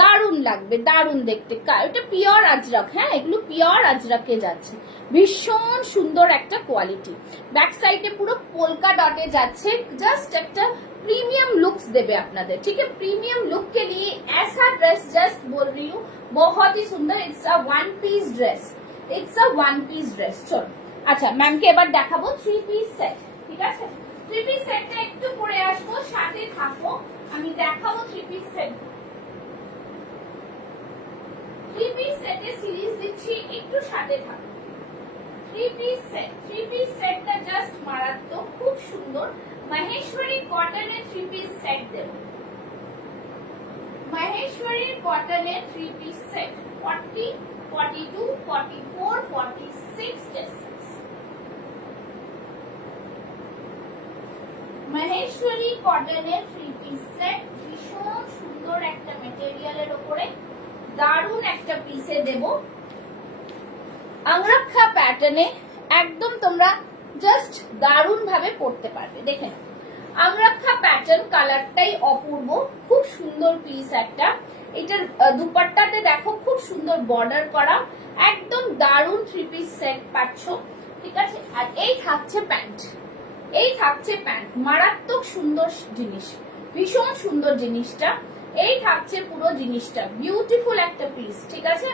দারুণ লাগবে, দারুণ দেখতে। এটা পিওর আজরাক, হ্যাঁ এগুলো পিওর আজরাকে যাচ্ছে, ভীষণ সুন্দর একটা কোয়ালিটি। ব্যাক সাইডে পুরো পোলকা ডটে যাচ্ছে, জাস্ট একটা प्रीमियम लुक्स देवे आपनादेर, ठीक है। प्रीमियम लुक के लिए ऐसा ड्रेस जस्ट बोल रही हूँ बहुत ही सुंदर। It's a one piece dress, it's a one piece dress. चलो अच्छा मैम के एबार देखाबो थ्री पीस सेट, ठीक है। थ्री पीस सेटটা একটু পরে আসবো, সাথে থাকো, আমি দেখাবো three piece set. Three piece সেটে সিরিজ দিচ্ছি, একটু সাথে থাকো। থ্রি পিস সেটটা জাস্ট মারাত্মক, খুব সুন্দর। Maheshwari cotton three piece set देव, Maheshwari cotton three piece set 40, 42, 44, 46 dresses. Maheshwari cotton three piece set भीषण सुंदर एक मेटेरियल दारुण एक पिसे देव अंगरखा पैटार्ने एकदम তোমরা জাস্ট দারুণ ভাবে পড়তে পারবে। দেখেন अंगरखा প্যাটার্ন, কালারটাই অপূর্ব, খুব সুন্দর পিস একটা। এটার দুপাট্টাতে দেখো খুব সুন্দর বর্ডার করা, একদম দারুণ থ্রি পিস সেট পাচ্ছ, ঠিক আছে। আর এই থাকছে প্যান্ট, এই থাকছে প্যান্ট, মারাত্মক সুন্দর জিনিস, ভীষণ সুন্দর জিনিসটা। এই থাকছে পুরো জিনিসটা, বিউটিফুল একটা পিস, ঠিক আছে।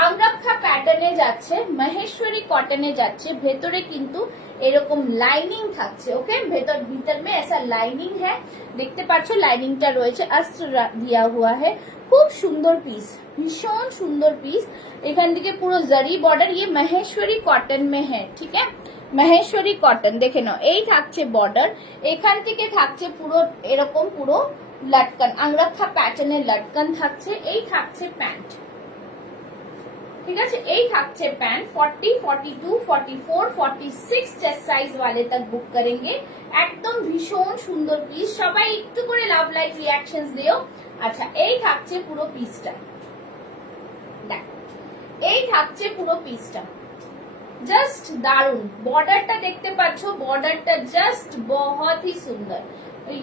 अंगरखा पैटर्ने जाच्छे, महेश्वरी कॉटने जाच्छे, भेतरे किन्तु एरकम लाइनिंग थाकछे, ओके। भीतर में ऐसा लाइनिंग है, देखते पाच्छो लाइनिंगटा रयेछे, अस्त्र दिया हुआ है, खूब सुंदर पीस, भीषण सुंदर पीस। एखान थेके पुरो जरी बॉर्डर, ये महेश्वरी कॉटन में है, ठीक है। महेश्वरी कॉटन देखे नाओ, এই থাকছে বর্ডার, এখান থেকে থাকছে পুরো এরকম পুরো লটকন, अंगरखा প্যাটার্নের লটকন থাকছে, এই থাকছে প্যান্ট, ঠিক আছে। এই থাকছে প্যান্ট 40, 42, 44, 46 চেস্ট সাইজ वाले तक बुक करेंगे। একদম ভীষণ সুন্দর পিস, সবাই একটু করে লাভ লাইক রিঅ্যাকশনস দিও। আচ্ছা এই থাকছে পুরো পিসটা, দেখ এই থাকছে পুরো পিসটা, জাস্ট দারুন। बॉर्डरটা দেখতে পাচ্ছো, बॉर्डरটা জাস্ট बहुत ही सुंदर,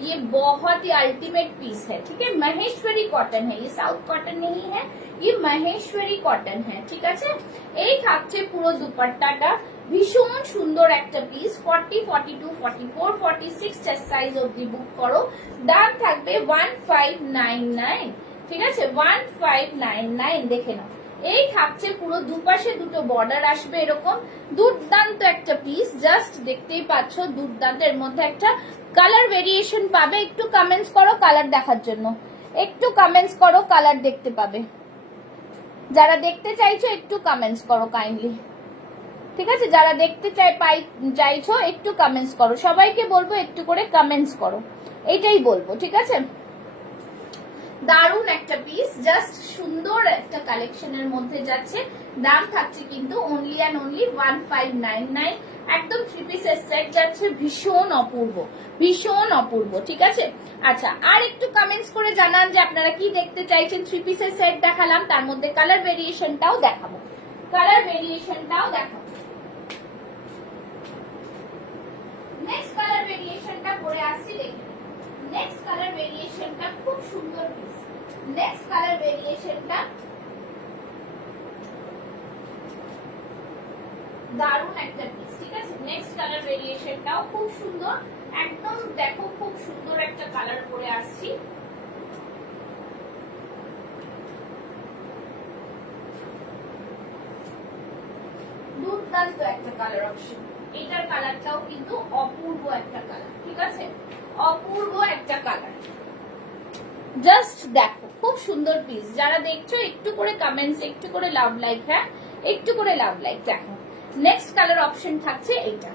ये बहुत ही अल्टीमेट पीस है, ठीक है। महेश्वरी कॉटन है, ये साउथ कॉटन नहीं है, ये महेश्वरी कॉटन है, ठीक আছে। এই থাকছে পুরো দুপাট্টাটা, ভীষণ সুন্দর একটা পিস, 40, 42, 44, 46 চেস্ট সাইজ অবধি বুক করো। দাম থাকবে 1599, ঠিক আছে, 1599। দেখে নাও, এই থাকছে পুরো দুপাশে দুটো বর্ডার আসবে এরকম, দুর্দান্ত একটা পিস, জাস্ট দেখতেই পাচ্ছ দুর্দান্ত। এর মধ্যে একটা কালার ভেরিয়েশন পাবে, একটু কমেন্টস করো কালার দেখার জন্য, একটু কমেন্টস করো কালার দেখতে পাবে, যারা দেখতে চাইছো একটু কমেন্টস করো কাইন্ডলি, ঠিক আছে। যারা দেখতে চাইছো একটু কমেন্টস করো, সবাইকে বলবো একটু করে কমেন্টস করো, এইটাই বলবো, ঠিক আছে। দারুন একটা পিস, জাস্ট সুন্দর একটা কালেকশনের মধ্যে যাচ্ছে। দাম থাকছে কিন্তু অনলি অ্যান্ড অনলি 1599, একদম থ্রি পিসের সেট যাচ্ছে, ভীষণ অপূর্ব, ভীষণ অপূর্ব, ঠিক আছে। আচ্ছা আর একটু কমেন্টস করে জানান যে আপনারা কি দেখতে চাইছেন। থ্রি পিসের সেট দেখালাম, তার মধ্যে কালার ভেরিয়েশনটাও দেখাবো, কালার ভেরিয়েশনটাও দেখাবো। নেক্সট কালার ভেরিয়েশনটা পরে আসছি, দেখুন নেক্সট কালার ভেরিয়েশনটা খুব সুন্দর পিস। নেক্সট কালার ভেরিয়েশনটা দারুণ একটা পিস, ঠিক আছে। নেক্সট কালার ভেরিয়েশনটাও খুব সুন্দর, একদম দেখো খুব সুন্দর একটা কালার পরে আসছি। দুর্দান্ত একটা কালার অপশন, এটার কালারটাও কিন্তু অপূর্ব একটা কালার, ঠিক আছে, অপূর্ব একটা কালার। জাস্ট দেখো খুব সুন্দর পিস, যারা দেখছো একটু করে কমেন্টস, একটু করে লাভ লাইক, হ্যাঁ একটু করে লাভ লাইক। দেখো নেক্সট কালার অপশন থাকছে এইটা,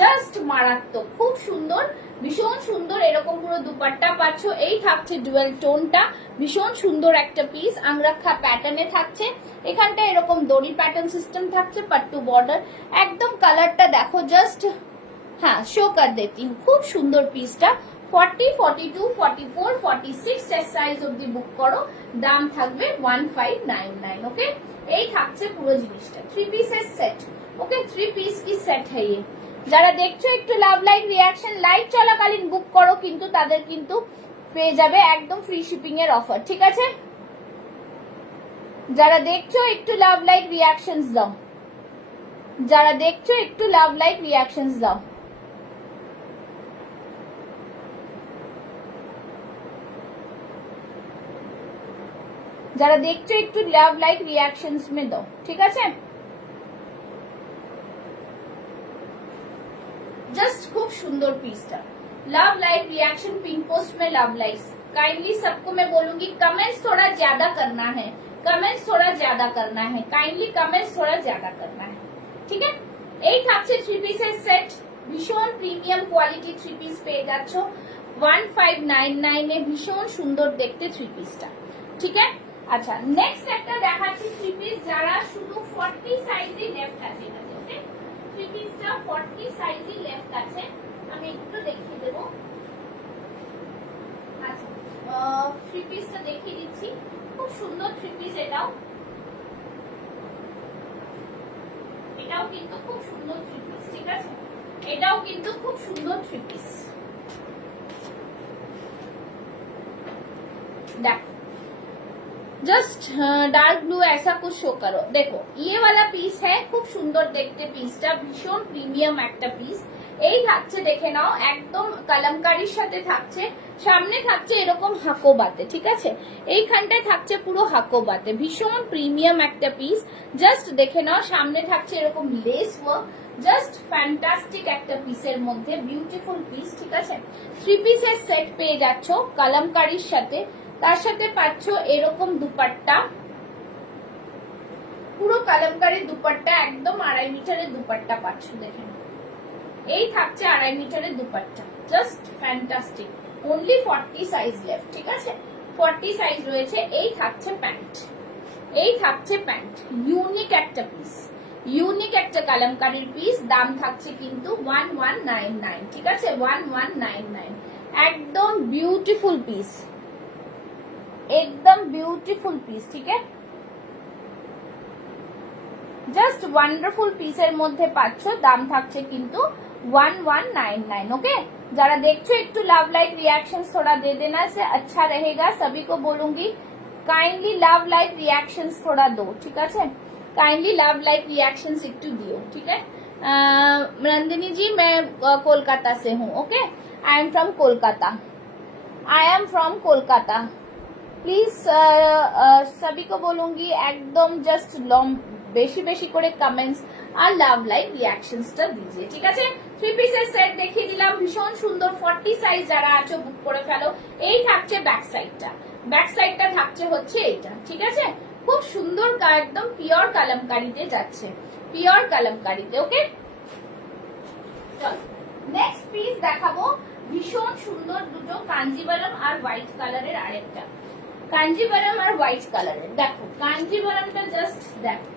জাস্ট মারাত্মক, খুব সুন্দর, ভীষণ সুন্দর। এরকম পুরো দুপাট্টা পাচ্ছ, এই থাকছে ডুয়েল টোনটা, ভীষণ সুন্দর একটা পিস। अंगरखा প্যাটার্নে থাকছে, এখানটা এরকম দড়ি প্যাটার্ন সিস্টেম থাকছে, পাট্টু বর্ডার, একদম কালারটা দেখো জাস্ট, হ্যাঁ শো কর দেতি হুঁ, খুব সুন্দর পিসটা। 40, 42, 44, 46 চেস্ট সাইজ অবধি বুক করো, দাম থাকবে 1599, ওকে। এই থাকছে পুরো জিনিসটা, থ্রি পিসের সেট ওকে 3 পিস কি সেট है ये। যারা দেখছো একটু লাভ লাইক রিয়াকশন লাইভ চলাকালীন বুক করো, কিন্তু তাদের কিন্তু পেয়ে যাবে একদম ফ্রি শিপিং এর অফার, ঠিক আছে। যারা দেখছো একটু লাভ লাইক রিয়াকশনস দাও, যারা দেখছো একটু লাভ লাইক রিয়াকশনস দাও। যারা দেখছো একটু লাভ লাইক রিয়াকশনস মে দাও, ঠিক আছে। जस्ट खूब सुंदर पीसটা love like reaction pin post में लव लाइक्स काइंडली सबको मैं बोलूंगी कमेंट्स थोड़ा ज्यादा करना है, कमेंट्स थोड़ा ज्यादा करना है, काइंडली कमेंट्स थोड़ा ज्यादा करना है, ठीक है। এই থাকছে 3 পিসের সেট, ভীষণ প্রিমিয়াম কোয়ালিটি 3 পিস পেয়ে যাচ্ছ 1599 এ, ভীষণ সুন্দর দেখতে 3 পিসটা, ঠিক আছে। আচ্ছা নেক্সট একটা দেখাচ্ছি 3 পিস যারা শুধু 40 সাইজই লেফট আছে, ওকে 3 পিসটা 40 সাইজই লেফট আছে, আমি একটু দেখিয়ে দেব। আচ্ছা 3 পিসটা দেখিয়ে দিচ্ছি, খুব সুন্দর 3 পিস এটাও, এটাও কিন্তু খুব সুন্দর 3 পিস, ঠিক আছে। এটাও কিন্তু খুব সুন্দর 3 পিস, देख जस्ट डार्क ब्लू ऐसा कुछ शो करो, देखो ये वाला पीस है, खूब सुंदर देखते पीसটা, ভীষণ প্রিমিয়াম একটা পিস। এই থাকছে দেখে নাও একদম কলমকারীর সাথে থাকছে, সামনে থাকছে এরকম হাকোবাতে, ঠিক আছে। এইখানটায় থাকছে পুরো হাকোবাতে, ভীষণ প্রিমিয়াম একটা পিস। জাস্ট দেখে নাও সামনে থাকছে এরকম লেস ওয়ার্ক, জাস্ট ফ্যান্টাস্টিক একটা পিসের মধ্যে বিউটিফুল পিস, ঠিক আছে। 3 পিসের সেট পেয়ে যাচ্ছ কলমকারীর সাথে, তার সাথে পাচ্ছ এরকম দুপাট্টা, পুরো কলমকারী দুপাট্টা, একদম 2.5 মিটারের দুপাট্টা পাচ্ছ, দেখেন এই থাকছে 2.5 মিটারের dupatta, just fantastic. Only 40 size left, ঠিক আছে, 40 সাইজ রয়েছে। এই থাকছে প্যান্ট, এই থাকছে প্যান্ট, ইউনিক একটা পিস, ইউনিক একটা কলমকারীর পিস। দাম থাকছে কিন্তু 1199, ঠিক আছে 1199, একদম বিউটিফুল পিস, एकदम ब्यूटीफुल পিস, ঠিক আছে। জাস্ট ওয়ান্ডারফুল পিসের মধ্যে পাচ্ছ, দাম থাকছে কিন্তু 1199, ओके। যারা দেখছো একটু লাভ লাইক रिएक्शंस थोड़ा दे देना से अच्छा रहेगा, सभी को बोलूंगी काइंडली लव लाइक रिएक्शंस थोड़ा दो, ठीक আছে। काइंडली लव लाइक रिएक्शंस একটু दियो, ठीक है। नंदिनी जी मैं कोलकाता से हूँ, okay, I am from Kolkata, I am from Kolkata. Please सभी को बोलूंगी एकदम जस्ट বেশি বেশি করে কমেন্টস আর লাভ লাইক রিঅ্যাকশনসটা দিজিয়ে, ঠিক আছে। 3 পিসের সেট দেখিয়ে দিলাম, ভীষণ সুন্দর 40 সাইজ যারা আছো বুক করে ফেলো। এই থাকছে ব্যাক সাইডটা, ব্যাক সাইডটা থাকছে হচ্ছে এইটা, ঠিক আছে। খুব সুন্দর একদম পিওর কলমকারীতে যাচ্ছে, পিওর কলমকারীতে, ওকে। চলো নেক্সট পিস দেখাবো, ভীষণ সুন্দর দুটো কাঞ্জিভারম আর হোয়াইট কালারের আরেকটা, কাঞ্জিভারম আর হোয়াইট কালারের। দেখো কাঞ্জিভারমটা জাস্ট দেখো,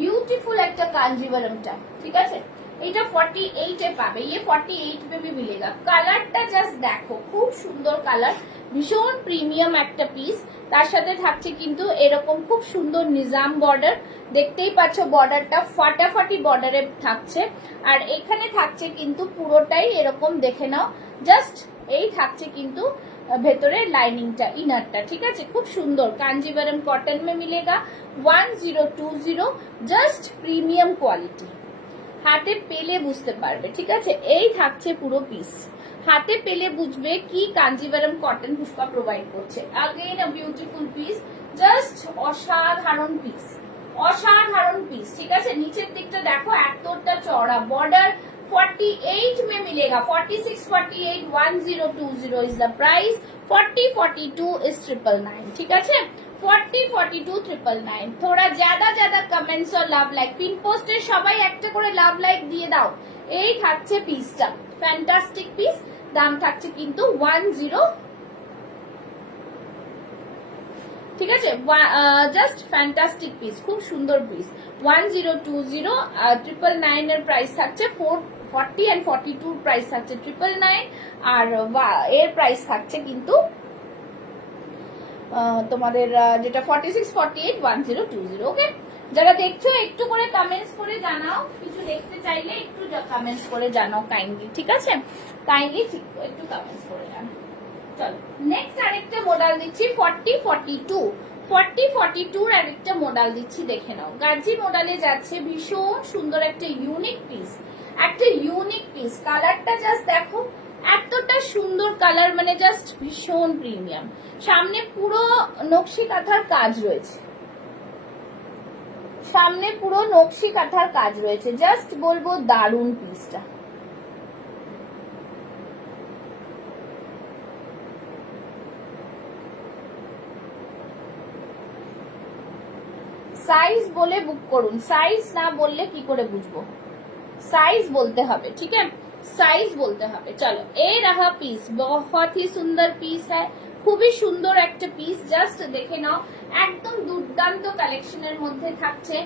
বিউটিফুল একটা কাঞ্জিভারমটা, ঠিক আছে। এটা 48 এ পাবে, ये 48 में भी मिलेगा। কালারটা জাস্ট দেখো, খুব সুন্দর কালার, ভীষণ প্রিমিয়াম একটা পিস। তার সাথে থাকছে কিন্তু এরকম খুব সুন্দর নিজাম বর্ডার, দেখতেই পাচ্ছ বর্ডারটা ফাটাফাটি বর্ডারে থাকছে। আর এখানে থাকছে কিন্তু পুরোটাই এরকম, দেখে নাও জাস্ট এই থাকছে কিন্তু ভেতরে লাইনিংটা, ইনারটা, ঠিক আছে। খুব সুন্দর কাঞ্জিভারম কটন में मिलेगा 1020, জাস্ট প্রিমিয়াম কোয়ালিটি। হাতে পেলে বুঝতে পারবে, ঠিক আছে। এই থাকছে পুরো পিস, হাতে পেলে বুঝবে কি কাঞ্জিভারম কটন পুষ্পা প্রোভাইড করছে। Again a beautiful piece, just অসাধারণ পিস, অসাধারণ পিস, ঠিক আছে। নিচের দিকটা দেখো এতটা চওড়া বর্ডার, 48 में मिलेगा, 46, 48, 1020 इज द प्राइस, 40, 42 इज 999, ठीक है। 40, 42, 999। थोड़ा ज्यादा ज्यादा कमेंट्स और लाभ लाइक, पिन पोस्टे সবাই একটা করে লাভ লাইক দিয়ে দাও। এই থাকছে পিসটা, ফ্যান্টাস্টিক পিস, দাম থাকছে কিন্তু 10, ঠিক আছে। জাস্ট ফ্যান্টাস্টিক পিস, খুব সুন্দর পিস, 1020, 999 এর প্রাইস থাকছে 40 and 42 প্রাইস থাকছে 999, আর এর প্রাইস থাকছে কিন্তু তোমাদের যেটা 46, 48, 1020, ওকে। যারা দেখছো একটু করে কমেন্টস করে জানাও, কিছু দেখতে চাইলে একটু কমেন্টস করে জানাও কাইন্ডলি, ঠিক আছে? কাইন্ডলি একটু কমেন্টস করে জানাও। চলো নেক্সট আরেকটা মডেল দিচ্ছি 4042। 4042 এর আরেকটা মডেল দিচ্ছি, দেখে নাও। গাজি মডেলে যাচ্ছে, ভীষণ সুন্দর একটা ইউনিক পিস, একটা ইউনিক পিস। কালারটা জাস্ট দেখো, এতটা সুন্দর কালার, মানে জাস্ট ভীষণ প্রিমিয়াম। সামনে পুরো নকশি কাঁথার কাজ রয়েছে, সামনে পুরো নকশি কাঁথার কাজ রয়েছে, জাস্ট বলবো দারুন পিসটা। সাইজ বলে বুক করুন, সাইজ না বললে কি করে বুঝবো? साइज बोलते হবে, ठीक है? साइज बोलते হবে। চলো এই रहा পিস, बहुत ही सुंदर পিস है, খুবই সুন্দর একটা পিস। জাস্ট দেখে নাও, একদম দুর্দান্ত কালেকশনের মধ্যে থাকছে,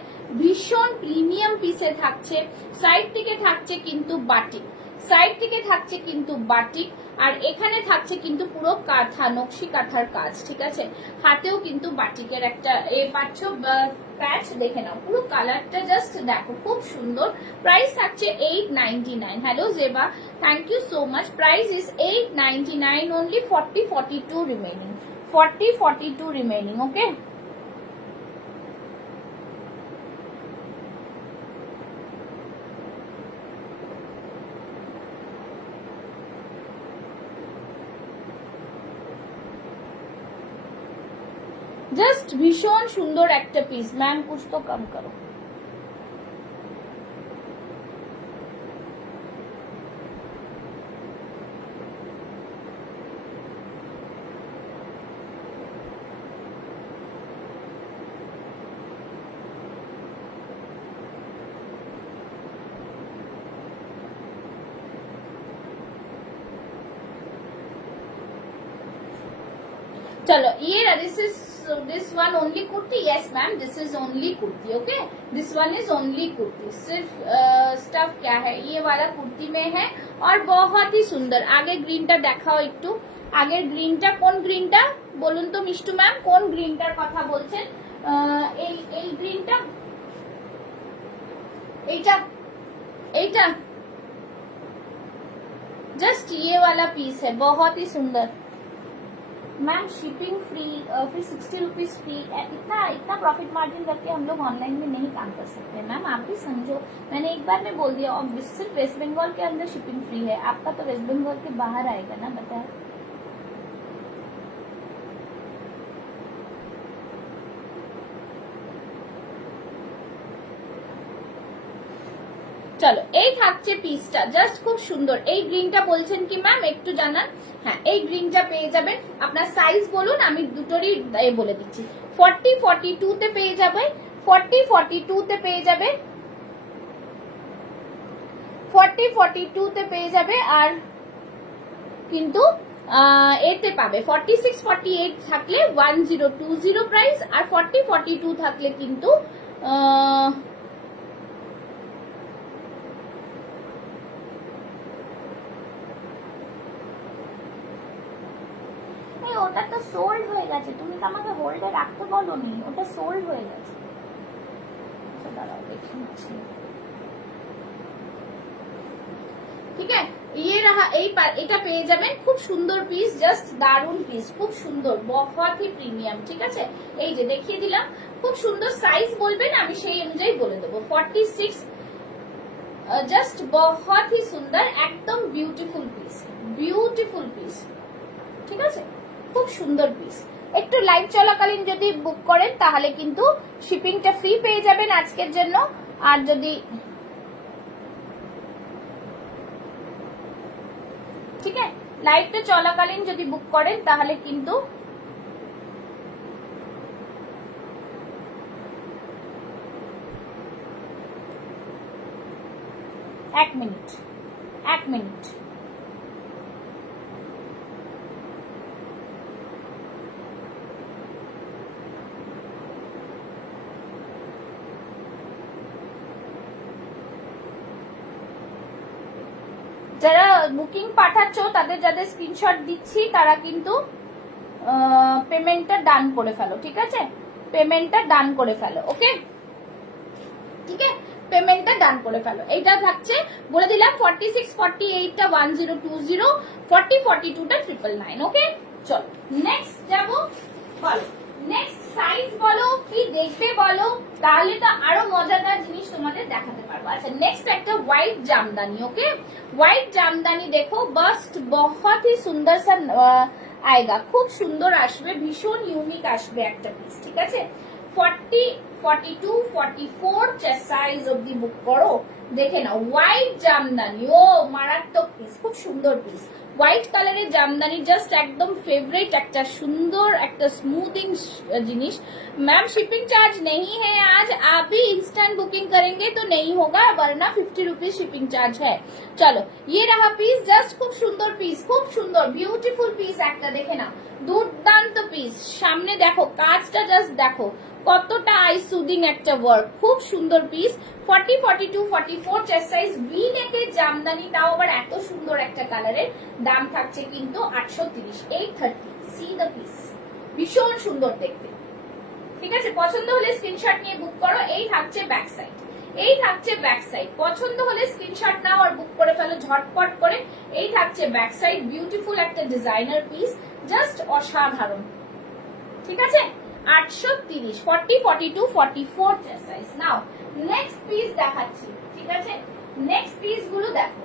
ভীষণ প্রিমিয়াম পিসে থাকছে। সাইড থেকে থাকছে কিন্তু বাটিক, সাইড থেকে থাকছে কিন্তু বাটিক, আর এখানে থাকছে কিন্তু পুরো কাঁথা, নকশি কাঁথার কাজ, ঠিক আছে? হাতেও কিন্তু বাটিকের একটা পাচ্ছ প্যাচ, দেখে নাও পুরো কালারটা জাস্ট দেখো, খুব সুন্দর। প্রাইস থাকছে 899। Hello Zeba, thank you so much. Price is 899 only, 4042 remaining, 4042 remaining, okay? Just भीषण सुंदर एक पीस। मैम कुछ तो कम करो। चलो ये this one only kurti, yes ma'am, this is only kurti, okay? This one is only kurti। सिर्फ स्टफ क्या है, ये वाला कुर्ती में है और बहुत ही सुंदर। आगे ग्रीनটা দেখাও একটু, আগের গ্রিনটা কোন গ্রিনটা বলুন তো মিষ্টু ম্যাম, কোন গ্রিনটার কথা বলছেন? এই গ্রিনটা, এইটা, এইটা जस्ट ये वाला पीस है, बहुत ही सुंदर। मैम शिपिंग फ्री, फिर 60 रुपीज फ्री। इतना प्रॉफिट मार्जिन करके हम लोग ऑनलाइन में नहीं काम कर सकते मैम, आप भी समझो। मैंने एक बार में बोल दिया, और सिर्फ वेस्ट बंगाल के अंदर शिपिंग फ्री है, आपका तो वेस्ट बंगाल के बाहर आएगा ना, बताए? চলো এই থাকছে পিসটা, জাস্ট খুব সুন্দর। এই গ্রিনটা বলছেন কি ম্যাম, একটু জানান। হ্যাঁ এই গ্রিনটা পেয়ে যাবেন, আপনার সাইজ বলুন, আমি দুটোরই বলে দিচ্ছি। 4042 তে পেয়ে যাবে, 4042 তে পেয়ে যাবে, 4042 তে পেয়ে যাবে। আর কিন্তু এতে পাবে 46 48 থাকলে 1020 প্রাইস, আর 4042 থাকলে কিন্তু ওটা তো সোল্ড হয়ে গেছে, তুমি তো আমাকে হোল্ডে রাখতে বলোনি, ওটা সোল্ড হয়ে গেছে। দাঁড়াও দেখি, ঠিক আছে? ये रहा, এটা পেয়ে যাবেন, খুব সুন্দর পিস, জাস্ট দারুন পিস, খুব সুন্দর, बहुत ही প্রিমিয়াম, ঠিক আছে? এই যে দেখিয়ে দিলাম, খুব সুন্দর। সাইজ বলবেন, আমি সেই অনুযায়ী বলে দেবো। 46, জাস্ট बहुत ही সুন্দর, একদম বিউটিফুল পিস, বিউটিফুল পিস, ঠিক আছে? খুব সুন্দর পিস। একটু লাইভ চলাকালীন যদি বুক করেন তাহলে কিন্তু শিপিংটা ফ্রি পেয়ে যাবেন আজকের জন্য। আর যদি ঠিক আছে লাইভটা চলাকালীন যদি বুক করেন তাহলে কিন্তু এক মিনিট যারা বুকিং পাঠাচ্ছ তাদের যাদের স্ক্রিনশট দিচ্ছি তারা কিন্তু পেমেন্টটা ডান করে ফেলো, ঠিক আছে? পেমেন্টটা ডান করে ফেলো, ওকে? ঠিক আছে, পেমেন্টটা ডান করে ফেলো। এইটা থাকছে বলে দিলাম 46 48 টা 1020, 40 42 টা 999। ওকে, চলো নেক্সট যাবো। বলো নেক্সট সাইজ বলো, কি দেখবে বলো, তাহলে তো আরো মজাদার জিনিস তোমাদের দেখাতে পারবো। আচ্ছা নেক্সট একটা হোয়াইট জামদানি। ওকে, হোয়াইট জামদানি দেখো, বাস্ট বহুত হি সুন্দর সা আয়েগা, খুব সুন্দর আসবে, ভীষণ ইউনিক আসবে একটা পিস। ঠিক আছে, 40 42 44 চেস্ট সাইজ অব্দি বুক করো। দেখে নাও হোয়াইট জামদানি, ও মারাত্মক পিস, খুব সুন্দর পিস। হোয়াইট কালারের জামদানি জাস্ট একদম ফেভারিট একটা সুন্দর একটা स्मूथिंग জিনিস। मैम शिपिंग चार्ज नहीं है आज, आप भी इंस्टेंट बुकिंग करेंगे तो नहीं होगा, वरना 50 रुपीज शिपिंग चार्ज है। चलो ये रहा पीस, जस्ट খুব সুন্দর পিস, খুব সুন্দর বিউটিফুল পিস একটা। দেখে না দুর্দান্ত পিস, সামনে দেখো কাজটা জাস্ট দেখো কতটা আই সুদিং একটা ওয়ার্ক, খুব সুন্দর পিস। 40 42 44 চেস্ট সাইজ, ভি নেকের জামদানি, তাও আবার এত সুন্দর একটা কালারের। দাম থাকছে কিন্তু 830, 830। সি দ্য পিস, ভীষণ সুন্দর দেখতে। ঠিক আছে, পছন্দ হলে স্ক্রিনশট নিয়ে বুক করো। এই থাকছে ব্যাক সাইড, এই থাকছে ব্যাক সাইড, পছন্দ হলে স্ক্রিনশট নাও আর বুক করে ফেলো ঝটপট করে। এই থাকছে ব্যাক সাইড, বিউটিফুল একটা ডিজাইনার পিস, জাস্ট অসাধারণ। ঠিক আছে, 830, 40 42 44 চেস্ট সাইজ। নাও নেক্সট পিস দেখাচ্ছি। ঠিক আছে, নেক্সট পিস গুলো দেখো।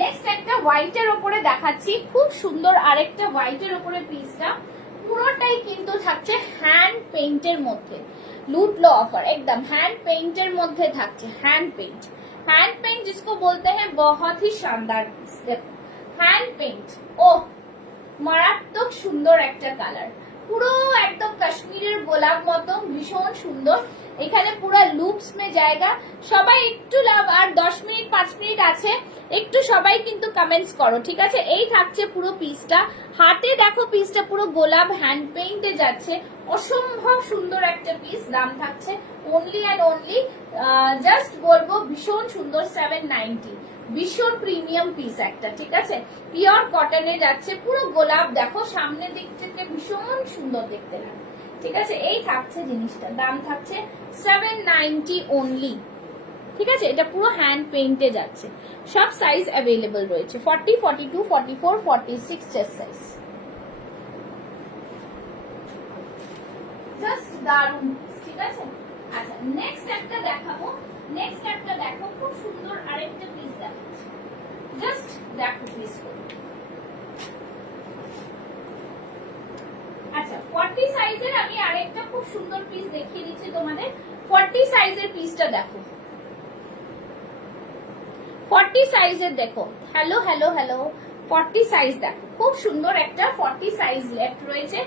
নেক্সট একটা হোয়াইটের উপরে দেখাচ্ছি, খুব সুন্দর আরেকটা হোয়াইটের উপরে পিসটা পুরোটাই কিন্তু থাকছে হ্যান্ড পেইন্টের মধ্যে। लूट लो ऑफर, एकदम हैंड पेंटर মধ্যে থাকছে। हैंड पेंट, हैंड पेंट जिसको बोलते हैं, बहुत ही शानदार पीस। देखो हैंड पेंट, ও মারাত্মক সুন্দর একটা কালার, পুরো একদম কাশ্মীরের গোলাপ মতো, ভীষণ সুন্দর। এখানে পুরো লুপস মে জায়গা। সবাই একটু লাভ, আর 10 মিনিট 5 মিনিট আছে, একটু সবাই কিন্তু কমেন্টস করো। ঠিক আছে, এই থাকছে পুরো পিসটা, হাতে দেখো পিসটা পুরো গোলাপ হ্যান্ড পেইন্টে যাচ্ছে, অসম্ভব সুন্দর একটা পিস। দাম থাকছে অনলি অ্যান্ড অনলি, জাস্ট বলবো ভীষণ সুন্দর, 790, ভীষণ প্রিমিয়াম পিস একটা। ঠিক আছে, পিওর কটনে যাচ্ছে, পুরো গোলাপ দেখো সামনের দিক থেকে ভীষণ সুন্দর দেখতে লাগে। ঠিক আছে, এই থাকছে জিনিসটা, দাম থাকছে 790 অনলি। ঠিক আছে, এটা পুরো হ্যান্ড পেইন্টে যাচ্ছে, সব সাইজ অ্যাভেলেবল রয়েছে, 40 42 44 46 চেস্ট সাইজ। জাস্ট দারুন। ঠিক আছে, আচ্ছা নেক্সট একটা দেখাবো। নেক্সট একটা দেখো, খুব সুন্দর আরেকটা পিস দেখাচ্ছি, জাস্ট দেখো পিস। আচ্ছা 40 সাইজের আমি আরেকটা খুব সুন্দর পিস দেখিয়ে দিচ্ছি তোমাদের। 40 সাইজের পিসটা দেখো, 40 সাইজের দেখো, হ্যালো হ্যালো হ্যালো, 40 সাইজ দেখো, খুব সুন্দর একটা 40 সাইজ লেফট রয়েছে,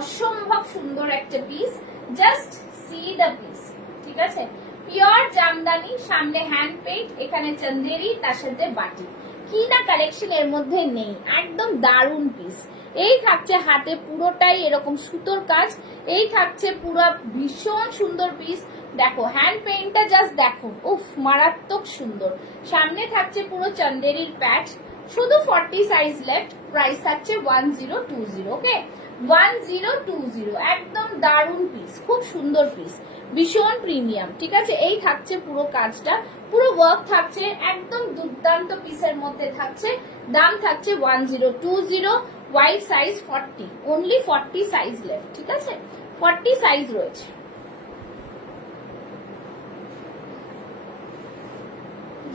অসম্ভব সুন্দর একটা piece, just see the piece. ঠিক আছে, পিওর জামদানি, সামনে হ্যান্ড পেইন্ট, এখানে চন্দেরি, তার সাথে বাটি, কি না কালেকশন এর মধ্যে নেই, একদম দারুন পিস। এই থাকছে হাতে পুরোটাই এরকম সুতোর কাজ, এই থাকছে পুরো ভীষণ সুন্দর পিস। দেখো হ্যান্ড পেইন্টটা জাস্ট দেখো, উফ মারাত্মক সুন্দর। সামনে থাকছে পুরো চন্দেরির প্যাচ, শুধু 40 সাইজ লেফট, প্রাইস থাকছে 1020। ওকে, 1020, একদম দারুন পিস, খুব সুন্দর পিস, ভীষণ প্রিমিয়াম। ঠিক আছে, এই থাকছে পুরো কাজটা, পুরো ওয়ার্ক থাকছে, একদম দুর্দান্ত পিসের মধ্যে থাকছে। দাম থাকছে 1020, white size 40, only 40 size left. ঠিক আছে, 40 সাইজ রয়েছে,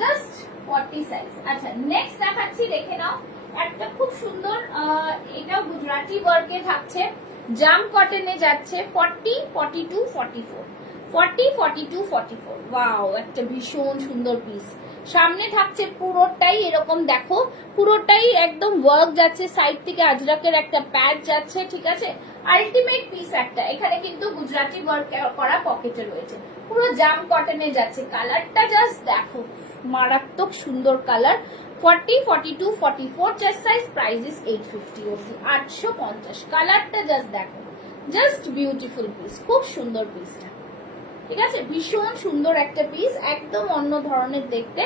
জাস্ট 40 সাইজ। আচ্ছা নেক্সট দেখাচ্ছি, দেখে নাও একটা খুব সুন্দর, এটাও গুজরাটি ওয়ার্কে থাকছে, জাম কটনে যাচ্ছে, 40 42 44, 40 42 44। ওয়াও, একটা ভীষণ সুন্দর পিস। সামনে থাকছে পুরোটাই এরকম দেখো, পুরোটাই একদম ওয়ার্ক যাচ্ছে, সাইড থেকে আজরাকের একটা প্যাচ যাচ্ছে। ঠিক আছে, আলটিমেট পিস একটা। এখানে কিন্তু গুজরাটি ওয়ার্ক করা পকেটে রয়েছে, পুরো জাম কটনে যাচ্ছে। কালারটা জাস্ট দেখো, মারাত্মক সুন্দর colour. 40 42 44 chest size, price is 850 অবধি, 850। কালারটা জাস্ট দেখো, জাস্ট বিউটিফুল পিস, খুব সুন্দর পিসটা। ঠিক আছে, ভীষণ সুন্দর একটা পিস, একদম অন্য ধরনের দেখতে,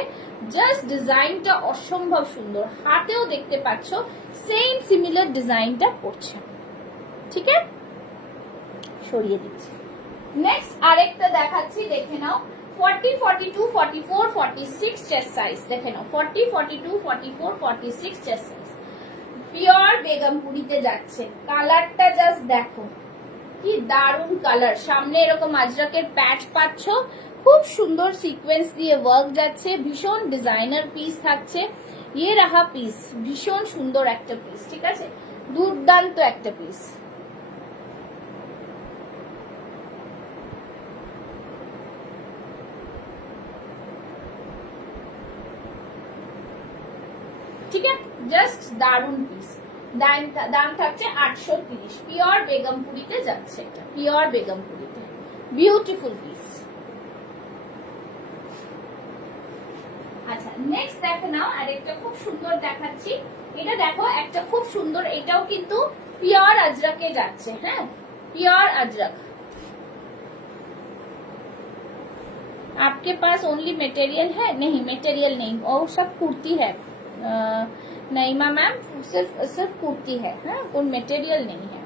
জাস্ট ডিজাইনটা অসম্ভব সুন্দর। হাতেও দেখতে পাচ্ছ সেম সিমিলার ডিজাইনটা পড়ছে। ঠিক আছে, সরিয়ে দিচ্ছি। নেক্সট আরেকটা দেখাচ্ছি, দেখে নাও। 40, 42, 44, 46 চেস্ট সাইজ, দেখে নাও। 40, 42, 44, 46 চেস্ট সাইজ, পিওর বেগমপুরিতে যাচ্ছে। কালারটা জাস্ট দেখো, কি দারুন কালার। সামনে এরকম আজরাকের প্যাচ পাচ্ছ, খুব সুন্দর সিকোয়েন্স দিয়ে ওয়ার্ক যাচ্ছে, ভীষণ ডিজাইনার পিস থাকছে। ইয়ে রাহা পিস, ভীষণ সুন্দর একটা পিস, ঠিক আছে, দুর্দান্ত একটা পিস। ঠিক আছে, জাস্ট দারুন পিস। দাম থাকছে 830, পিওর বেগমপুরিতে যাচ্ছে এটা, পিওর বেগমপুরিতে, বিউটিফুল পিস। আচ্ছা নেক্সট দেখো নাও, আরেকটা খুব সুন্দর দেখাচ্ছি। এটা দেখো একটা খুব সুন্দর, এটাও কিন্তু পিওর আজরাকে যাচ্ছে। হ্যাঁ, পিওর अजरक। आपके पास ओनली मटेरियल है? नहीं, मटेरियल नहीं, और सब कुर्ती है। नईमा मैम सिर्फ सिर्फ कुर्ती है, हाँ, कोई मटेरियल नहीं है।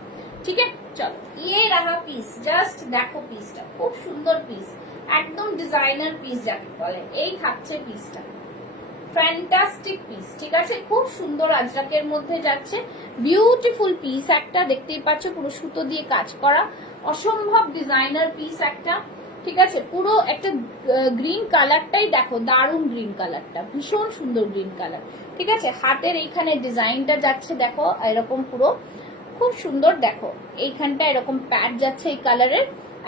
ठीक है, चलो ये रहा पीस, जस्ट देखो পিসটা খুব সুন্দর পিস, একদম ডিজাইনার পিস যাকে বলে, এই থাকছে পিসটা, ফ্যান্টাস্টিক পিস। ঠিক আছে, খুব সুন্দর আজরাকের মধ্যে যাচ্ছে, বিউটিফুল পিস একটা, দেখতেই পাচ্ছ পুরো সুতো দিয়ে কাজ করা, অসম্ভব ডিজাইনার পিস একটা। ঠিক আছে, পুরো একটা গ্রিন কালারটাই দেখো, দারুন গ্রিন কালারটা, ভীষণ সুন্দর গ্রিন কালার। ঠিক আছে, হাতের এইখানে ডিজাইনটা যাচ্ছে দেখো, এরকম পুরো খুব সুন্দর। দেখো এইখানটা এরকম প্যাড যাচ্ছে এই কালারের,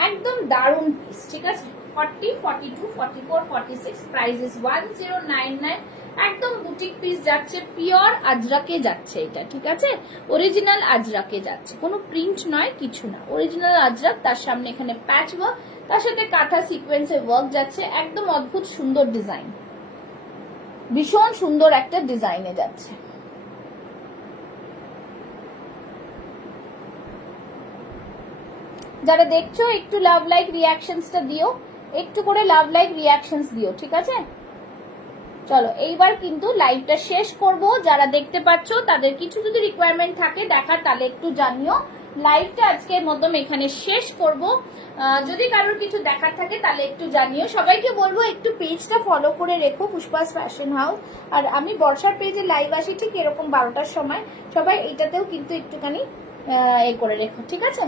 একদম দারুন পিস। ঠিক আছে, 40, 42, 44, 46, প্রাইস ইজ 1099, একদম বুটিক পিস যাচ্ছে, পিওর আজরাকে যাচ্ছে এটা। ঠিক আছে, অরিজিনাল আজরাকে যাচ্ছে, কোনো প্রিন্ট নয়, কিছু না, অরিজিনাল আজরাক। তার সামনে এখানে প্যাচ ওয়ার্ক, তার সাথে কাঁথা সিকোয়েন্সের ওয়ার্ক যাচ্ছে, একদম অদ্ভুত সুন্দর ডিজাইন, ভীষণ সুন্দর একটা ডিজাইনে যাচ্ছে। যারা দেখছো একটু লাভ লাইক রিয়াকশনসটা দিও, একটু করে লাভ লাইক রিয়াকশনস দিও। ঠিক আছে, চলো এইবার কিন্তু লাইভটা শেষ করব। যারা দেখতে পাচ্ছ তাদের কিছু যদি রিকোয়ারমেন্ট থাকে দেখার, তাহলে একটু জানিও। লাইভটা আজকের মতন এখানে শেষ করব। যদি কারোর কিছু দেখার থাকে তাহলে একটু জানিও। সবাইকে বলবো একটু পেজটা ফলো করে রেখো, পুষ্পাস ফ্যাশন হাউস। আর আমি বর্ষার পেজে লাইভ আসি ঠিক এরকম 12টার সময়, সবাই এইটাতেও কিন্তু একটুখানি এ করে রেখো। ঠিক আছে,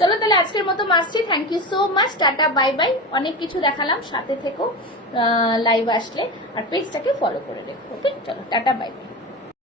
চলো তাহলে আজকের মতো আসছি। Thank you so much, tata, bye bye. অনেক কিছু দেখালাম, সাথে থেকো লাইভ আসলে, আর পেজটাকে ফলো করে রেখো। ওকে, চলো টাটা, বাই বাই।